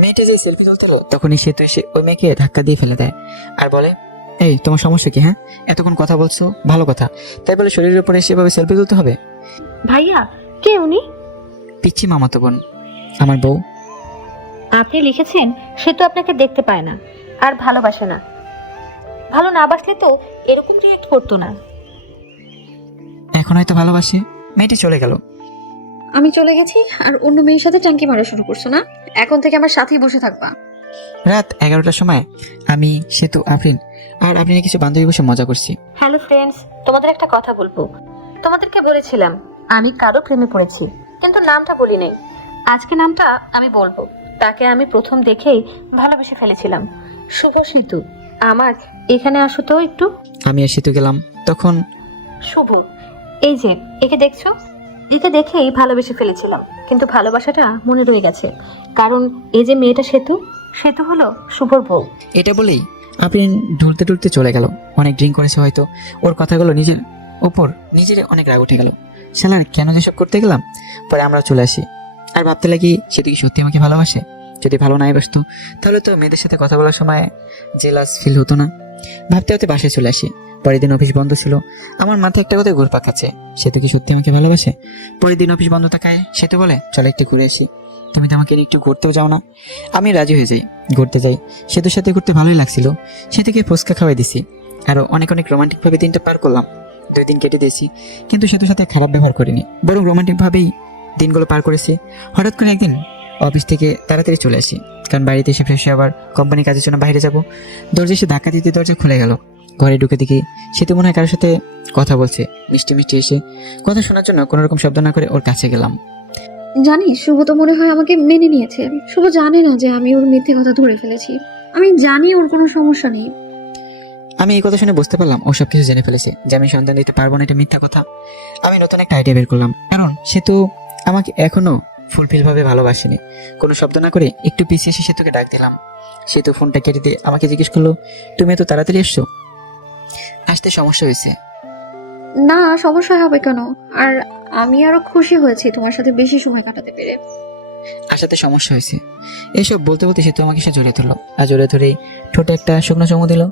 মেয়েটা যে সেলফি তুলতে হলো তখনই সেতু এসে ওই মেয়েকে ধাক্কা দিয়ে ফেলে দেয় আর বলে, এই তোমার সমস্যা কি? হ্যাঁ, এতক্ষণ কথা বলছো, ভালো কথা, তাই বলে শরীরের উপরে সেভাবে সেলফি তুলতে হবে? ভাইয়া, কে উনি? পিচ্চি মামাতো বোন, আমার বউ। আপনি লিখেছেন সে তো আপনাকে দেখতে পায় না আর ভালোবাসে না। ভালো না বাসলে তো এরকম রিয়েক্ট করতো না। এখন হয়তো ভালোবাসে। মেয়েটি চলে গেল। আমি চলে গেছি আর অন্য মেয়ের সাথে টাঙ্কি মারা শুরু করছো না? এখন থেকে আমার সাথেই বসে থাকবা। রাত 11টার সময় আমি, সেতু, আফরিন আর আফরিনের কিছু বান্ধবী বসে মজা করছি। হ্যালো ফ্রেন্ডস, তোমাদের একটা কথা বলবো। তোমাদেরকে বলেছিলাম আমি কারো প্রেমে পড়েছি, কিন্তু নামটা বলি নাই। আজকে নামটা আমি বলবো। তাকে আমি প্রথম দেখেই ভালোবেসে ফেলেছিলাম। শুভ সেতু, আমার এখানে আসো তো একটু। আমি আর সেতু গেলাম। তখন শুভ, এই যে একে দেখছো, একে দেখেই ভালোবেসে ফেলেছিলাম, কিন্তু ভালোবাসাটা মনে রয়ে গেছে। কারণ এই যে মেয়েটা সেতু, সেতু হলো শুভর বউ। এটা বলেই আফরিন ঢুলতে ঢুলতে চলে গেল। অনেক ড্রিঙ্ক করেছে হয়তো, ওর কথাগুলো নিজের ওপর নিজের অনেক রাগ উঠে গেল। শালার কেন যেসব করতে গেলাম। পরে আমরা চলে আসি আর ভাবতে লাগি সেতু কি সত্যি আমাকে ভালোবাসে। যদি ভালো নাই বাসতো তাহলে তো মেয়েদের সাথে কথা বলার সময় জেলাস ফিল হতো না। ভাবতে ভাবতে বাসায় চলে আসি। পরের দিন অফিস বন্ধ ছিল। আমার মাথায় একটা কথা ঘুরপাক খাচ্ছে, সেতু কি সত্যি আমাকে ভালোবাসে। পরের দিন অফিস বন্ধ থাকায় সেতু বলে চলে একটু ঘুরে আসি, তুমি তো আমাকে নিয়ে একটু ঘুরতেও যাও না। আমি রাজি হয়ে যাই, ঘুরতে যাই। সেতুর সাথে ঘুরতে ভালোই লাগছিল। সেতুকে ফুচকা খাওয়াই দিছি। আরো অনেক অনেক রোমান্টিক ভাবে দিনটা পার করলাম। 2 দিন কেটে দিয়েছি, কিন্তু সেতুর সাথে খারাপ ব্যবহার করিনি, বরং রোমান্টিক ভাবেই দিনগুলো পার করেছি। হঠাৎ করে একদিন অফিস থেকে তাড়াতাড়ি চলে আসি, কারণ বাড়িতে এসে ফ্রেশ হয়ে আবার কোম্পানি কাজের জন্য বাইরে যাব। দরজা এসে ধাক্কা দিতে দরজা খুলে গেল। ঘরে ঢুকে দেখি সেতু মনে হয় কারোর সাথে কথা বলছে। মিষ্টি মিষ্টি এসে কথা শোনার জন্য কোনো রকম শব্দ না করে ওর কাছে গেলাম। জানিস, শুভ তো মনে হয় আমাকে মেনে নিয়েছে। শুভ জানে না যে আমি ওর মিথ্যে কথা ধরে ফেলেছি। আমি জানি ওর কোনো সমস্যা নেই। আমি এই কথা শুনে বুঝতে পারলাম ও সবকিছু জেনে ফেলেছে, যে আমি সন্তান দিতে পারবো না, এটা মিথ্যা কথা। আমি নতুন একটা আইডিয়া বের করলাম, কারণ সেতু আমাকে এখনো ফুলফিল ভাবে ভালোবাসেনি। কোনো শব্দ না করে একটু পিছিয়ে এসে সেতুকে ডাক দিলাম। সেতু ফোনটা কেটে দিয়ে আমাকে জিজ্ঞেস করলো, তুমি এত তাড়াতাড়ি এসছো? আসতে সমস্যা হয়েছে? না, সমস্যা হবে কেন? আর আমি আরো খুশি হয়েছি তোমার সাথে বেশি সময় কাটাতে পেরে। আসাতে সমস্যা হয়েছে। এসব বলতে বলতে সেতু আমাকে সে জড়িয়ে ধরলো, আর জড়িয়ে ধরেই ঠোঁটে একটা শুকনো চুমু দিল।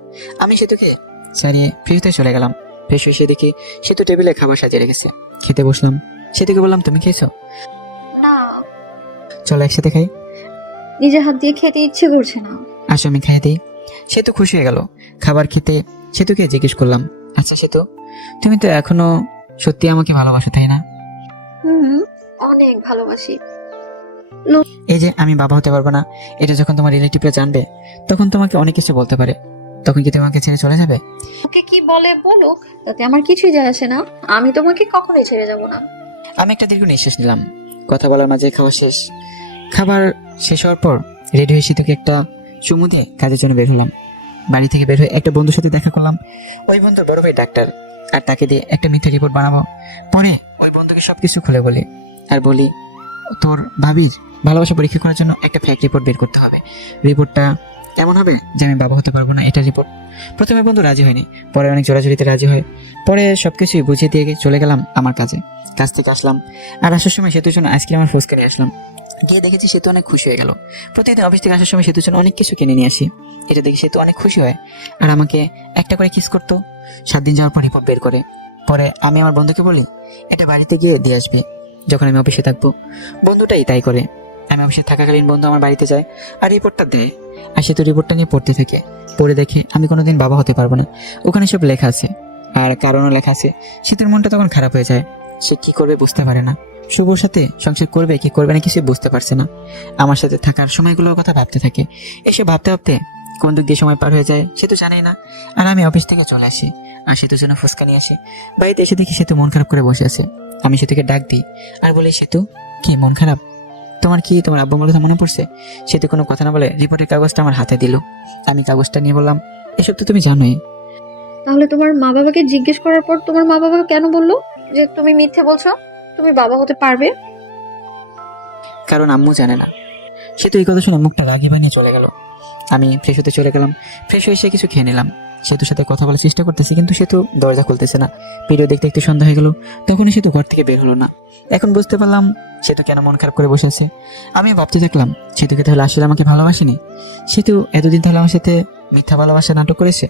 আমি সেতুকে ছাড়িয়ে ফ্রিজে চলে গেলাম। ফ্রেশ হয়ে এসে দেখি সেতু টেবিলে খাবার সাজিয়ে রেখেছে। খেতে বসলাম। সেতুকে বললাম, তুমি খেয়েছো? না, চলো একসাথে খাই। নিজে হাত দিয়ে খেতে ইচ্ছে করছে না। আসো আমি খাইয়ে দিই। সেতু খুশি হয়ে গেল। খাবার খেতে সেতুকে জিজ্ঞেস করলাম, আচ্ছা সেতু, তুমি তো এখনো সত্যি আমাকে ভালোবাসো তাই না? হুম, অনেক ভালোবাসি। এই যে আমি বাবা হতে পারবো না, এটা যখন তোমার রিলেটিভরা জানবে তখন তোমাকে অনেক কিছু বলতে পারে। তখন কি তোমাকে ছেড়ে চলে যাবে? ওকে কি বলে বলো, তাতে আমার কিছুই যায় আসে না। আমি তোমাকে কখনোই ছেড়ে যাব না। আমি একটা দীর্ঘ নিঃশ্বাস নিলাম। কথা বলার মাঝে খাওয়া শেষ। খাবার শেষ হওয়ার পর রেডি হয়ে সেতুকে একটা চুমু দিয়ে কাজের জন্য বের হলাম। বাড়ি থেকে বের হয়ে একটা বন্ধুর সাথে দেখা করলাম। ওই বন্ধুর বড় ভাই ডাক্তার, আর তাকে দিয়ে একটা মিথ্যা রিপোর্ট বানাবো। পরে ওই বন্ধুকে সবকিছু খুলে বলি, আর বলি তোর ভাবির ভালোবাসা পরীক্ষা করার জন্য একটা ফ্যাক্ট রিপোর্ট বের করতে হবে। রিপোর্টটা এমন হবে যে আমি বাবা হতে পারবো না, এটা রিপোর্ট। প্রথমে বন্ধু রাজি হয়নি, পরে অনেক জোরাজুরিতে রাজি হয়। পরে সবকিছুই বুঝিয়ে দিয়ে চলে গেলাম আমার কাজে। কাজ থেকে আসলাম, আর আসার সময় সেতুর জন্য আইসক্রিম আর ফুচকা নিয়ে আসলাম। গিয়ে দেখেছি সেতু অনেক খুশি হয়ে গেল। প্রতিদিন অফিস থেকে আসার সময় সেতুর জন্য অনেক কিছু কিনে নিয়ে আসি। এটা দেখি সেতু অনেক খুশি হয়, আর আমাকে একটা করে কিস করতো। 7 দিন যাওয়ার পর রিপোর্ট বের করে। পরে আমি আমার বন্ধুকে বলি এটা বাড়িতে গিয়ে দিয়ে আসবে যখন আমি অফিসে থাকবো। বন্ধুটাই তাই করে। আমি অফিসে থাকাকালীন বন্ধু আমার বাড়িতে যায় আর রিপোর্টটা দেয়, আর সেতু রিপোর্টটা নিয়ে পড়তে থাকে। পড়ে দেখে আমি কোনোদিন বাবা হতে পারবো না। ওখানে সব লেখা আছে, আর কারণও লেখা আছে। সেতুর মনটা তখন খারাপ হয়ে যায়। সে কি করবে বুঝতে পারে না। শুভর সাথে সংসার করবে কি করবে না কিছু বুঝতে পারছে না। আমার সাথে থাকার সময়গুলোর কথা ভাবতে থাকে। এসে ভাবতে ভাবতে কোন দিক দিয়ে সময় পার হয়ে যায় সে তো জানেই না। আর আমি অফিস থেকে চলে আসি, আর সেতুর জন্য ফুচকা নিয়ে আসি। বাড়িতে এসে দেখি সেতু মন খারাপ করে বসে আছে। আমি সেতুকে ডাক দিই আর বলি, সেতু কি মন খারাপ? তোমার কি তোমার আব্বু আমার কথা মনে পড়ছে? সেতু কোনো কথা না বলে রিপোর্টের কাগজটা আমার হাতে দিল। আমি কাগজটা নিয়ে বললাম, এসব তো তুমি জানোই। তাহলে তোমার মা বাবাকে জিজ্ঞেস করার পর তোমার মা বাবা কেন বললো যে তুমি মিথ্যে বলছো, তুমি বাবা হতে পারবে? কারণ আম্মু জানে না। সে তো এই কথা শুনে মুখটা রাগি বানিয়ে চলে গেল। আমি ফ্রেশ হতে চলে গেলাম। ফ্রেশ হয়ে এসে কিছু খেয়ে নিলাম। সেতুর সাথে কথা বলার চেষ্টা করতেছি, কিন্তু সেতু দরজা খুলতেছে না। ভিডিও দেখতে দেখতে সন্ধ্যা হয়ে গেল, তখনই সেতু ঘর থেকে বের হলো না। এখন বুঝতে পারলাম সেতু কেন মন খারাপ করে বসে আছে। আমি ভাবতে থাকলাম সেতুকে তাহলে আসলে আমাকে ভালোবাসেনি। সেতু এতদিন তাহলে আমার সাথে মিথ্যা ভালোবাসা নাটক করেছে।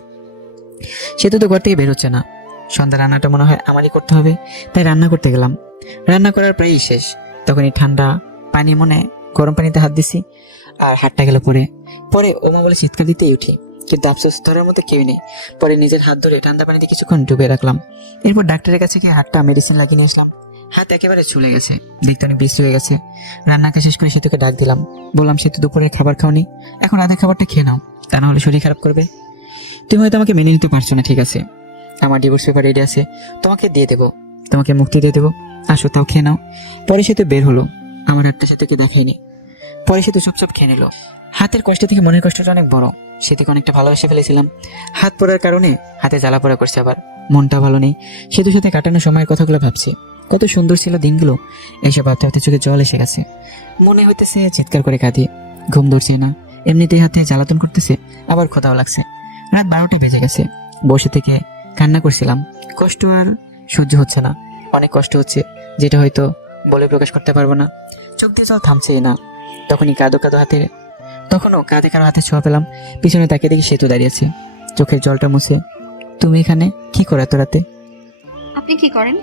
সেতু তো ঘর থেকে বের হচ্ছে না। সন্ধ্যা রান্নাটা মনে হয় আমারই করতে হবে, তাই রান্না করতে গেলাম। রান্না করার প্রায়ই শেষ। তখনই ঠান্ডা পানি মনে গরম পানিতে হাত দিছি, আর হাতটা গেল পরে। পরে ওমা বলে চিৎকার দিতেই উঠি। কিন্তু আফসোস ধরার মতো কেউ নেই। পরে নিজের হাত ধরে ঠান্ডা পানিতে কিছুক্ষণ ডুবে রাখলাম। এরপর ডাক্তারের কাছে গিয়ে হাতটা মেডিসিন লাগিয়ে নিয়ে আসলাম। হাত একেবারে চলে গেছে, দেখতে অনেক বিশ্রী হয়ে গেছে। রান্নাকে শেষ করে সেতুকে ডাক দিলাম, বললাম সেতু দুপুরের খাবার খাওনি, এখন রাতের খাবারটা খেয়ে নাও, তা না হলে শরীর খারাপ করবে। তুমি হয়তো আমাকে মেনে নিতে পারছো না, ঠিক আছে, আমার ডিভোর্স পেপার রেডি আছে, তোমাকে দিয়ে দেবো, তোমাকে মুক্তি দিয়ে দেবো, আসো তাও খেয়ে নাও। পরে সেতু বের হলো, আমার হাতটা সেতুকে দেখায়নি। পরে সেতু চুপচাপ খেয়ে নিল। হাতের কষ্ট থেকে মনের কষ্টটা অনেক বড়। সেতুকে অনেকটা ভালোবেসে ফেলেছিলাম। হাত পড়ার কারণে হাতে জ্বালা পোড়া করছে, আবার মনটা ভালো নেই। সেতুর সাথে কাটানো সময়ের কথাগুলো ভাবছি, কত সুন্দর ছিল দিনগুলো। এসব ভাবতে ভাবতে চোখে জল এসে গেছে, মনে হইতেছে চিৎকার করে কাঁদি। ঘুম ধরছে না, এমনিতেই হাতে জ্বালাতন করতেছে, আবার ক্ষুধাও লাগছে। রাত 12টা বেজে গেছে। বসে থেকে কান্না করছিলাম, কষ্ট আর সহ্য হচ্ছে না, অনেক কষ্ট হচ্ছে, যেটা হয়তো বলে প্রকাশ করতে পারবো না। চোখ দিয়ে জল থামছেই না। তখনও কাঁধে কারো হাতে ছোঁয়া পেলাম। পিছনে তাকিয়ে দেখি সেতু দাঁড়িয়েছে, চোখের জলটা মুছে। তুমি এখানে কি করে এত রাতে? আপনি কি করেন?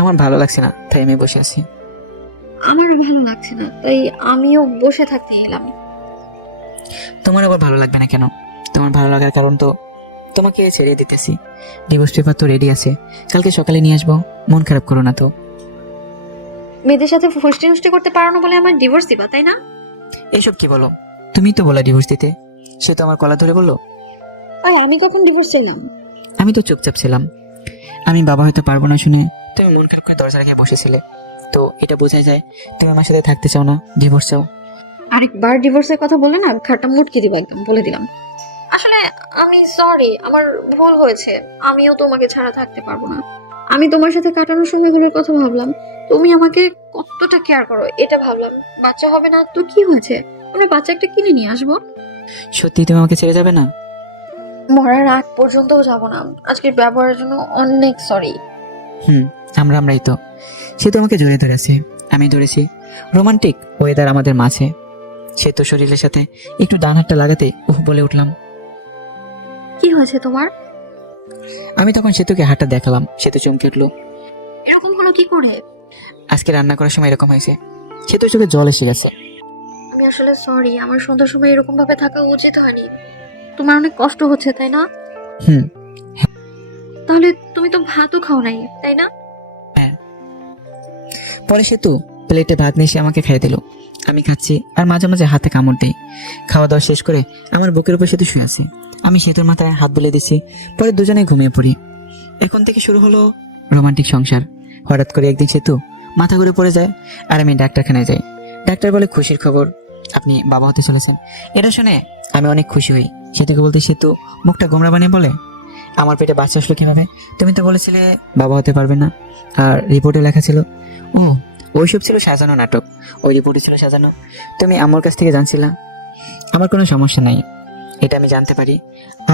আমার ভালো লাগছে না, তাই আমি বসে আছি। আমারও ভালো লাগছে না, তাই আমিও বসে থাকতে এলাম। তোমার আবার ভালো লাগবে না কেন? তোমার ভালো লাগার কারণ তো তোমাকে ছেড়ে দিতেছি। ডিভোর্স পেপার তো রেডি আছে, কালকে সকালে নিয়ে আসবো, মন খারাপ করো না তো। মেয়েদের সাথে ফষ্টি নষ্টি করতে পারো না বলে আমার ডিভোর্স দিবা, তাই না? এইসব কি বলো? তুমি তো বলা ডিভোর্স দিতে। সে তো আমার গলা ধরে বললো। আমি কখন ডিভোর্স চাইলাম? আমি তো চুপচাপ ছিলাম। আমি বাবা হয়তো পারবো না শুনে তুমি মন খারাপ করে দরজা রেখে বসেছিলে, তো এটা বোঝাই যায় তুমি আমার সাথে থাকতে চাও না, ডিভোর্স চাও। আরেকবার ডিভোর্সের কথা বলে না ঘাটটা মুটকে দিবা, একদম বলে দিলাম। আসলে আমি সরি, আমার ভুল হয়েছে। আমিও তোমাকে ছাড়া থাকতে পারবো না। আমি তোমার সাথে কাটানোর সময়গুলোর কথা ভাবলাম, তুমি আমাকে কতটা কেয়ার করো এটা ভাবলাম। বাচ্চা হবে না তো কি হয়েছে, আমরা বাচ্চা একটা কিনে নিয়ে আসবো। সত্যি তুমি আমাকে ছেড়ে যাবে না? মরার আগ পর্যন্তও যাব না। আজকের ব্যবহারের জন্য অনেক সরি। আমরাই তো। সে তো আমাকে জড়িয়ে ধরেছে, আমি ধরেছি। রোমান্টিক ওয়েদার আমাদের মাঝে। সে তো শরীরের সাথে একটু ডান হাতটা লাগাতে বলে উঠলাম। কি হয়েছে তোমার? আমি তখন সেতুকে হাতটা দেখালাম, সেতু চমকে উঠলো। এরকম হলো কি করে? আজকে রান্না করার সময় এরকম হয়েছে। সেতু চোখে জল এসে গেছে। আমি আসলে সরি, আমার সন্ধ্যার সময় এরকম ভাবে থাকা উচিত হয়নি। তোমার অনেক কষ্ট হচ্ছে, তাই না? হুম। তাহলে তুমি তো ভাতও খাও নাই, তাই না? হ্যাঁ। পরে সেতু প্লেটে ভাত নিয়ে এসে আমাকে খাইয়ে দিল। আমি খাচ্ছি আর মাঝে মাঝে হাতে কামড় দিই। খাওয়া দাওয়া শেষ করে আমার বুকের উপর সেতু শুয়ে আছে, আমি সেতুর মাথায় হাত বুলিয়ে দিছি। পরে দুজনে ঘুমিয়ে পড়ি। এখন থেকে শুরু হলো রোমান্টিক সংসার। হঠাৎ করে একদিন সেতু মাথা ঘুরে পড়ে যায় আর আমি ডাক্তারখানায় যাই। ডাক্তার বলে খুশির খবর, আপনি বাবা হতে চলেছেন। এটা শুনে আমি অনেক খুশি হই। সেতুকে বলতে সেতু মুখটা গোমরা বানিয়ে বলে, আমার পেটে বাচ্চা আসলো কিভাবে? তুমি তো বলেছিলে বাবা হতে পারবে না, আর রিপোর্টে লেখা ছিল। ও, ওইসব ছিল সাজানো নাটক, ওই রিপোর্টে ছিল সাজানো। তুমি আমার কাছ থেকে জানছিলা। আমার কোনো সমস্যা নাই, এটা আমি জানতে পারি।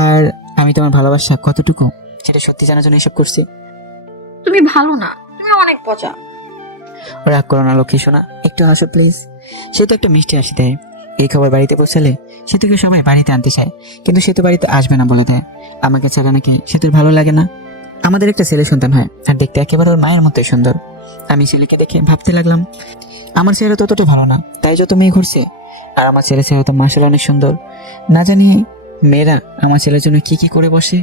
আর আমি তোমার ভালোবাসা কতটুকু সেটা সত্যি জানার জন্য এসব করছি। তুমি ভালো না, তুমি অনেক পচা। রাগ করো না লক্ষ্মী সোনা, একটু হাসো প্লিজ। সে তো একটা মিষ্টি হাসি দেয়। এই খবর বাড়িতে পৌঁছালে সেতুকে সবাই বাড়িতে আনতে চায়, কিন্তু সে তো বাড়িতে আসবে না বলে দেয়। আমাকে ছাড়া নাকি সেতুর ভালো লাগে না। আমাদের একটা ছেলে সন্তান হয়, আর দেখতে একেবারে ওর মায়ের মতোই সুন্দর। আমি ছেলেকে দেখে ভাবতে লাগলাম, আমার ছেলে ততটা ভালো না, তাই যত মেয়ে ঘুরছে। আর আমার ছেলে তো মাশাআল্লাহ অনেক সুন্দর। না জানি মেয়েরা আমার ছেলের জন্য কি কি করে বসে।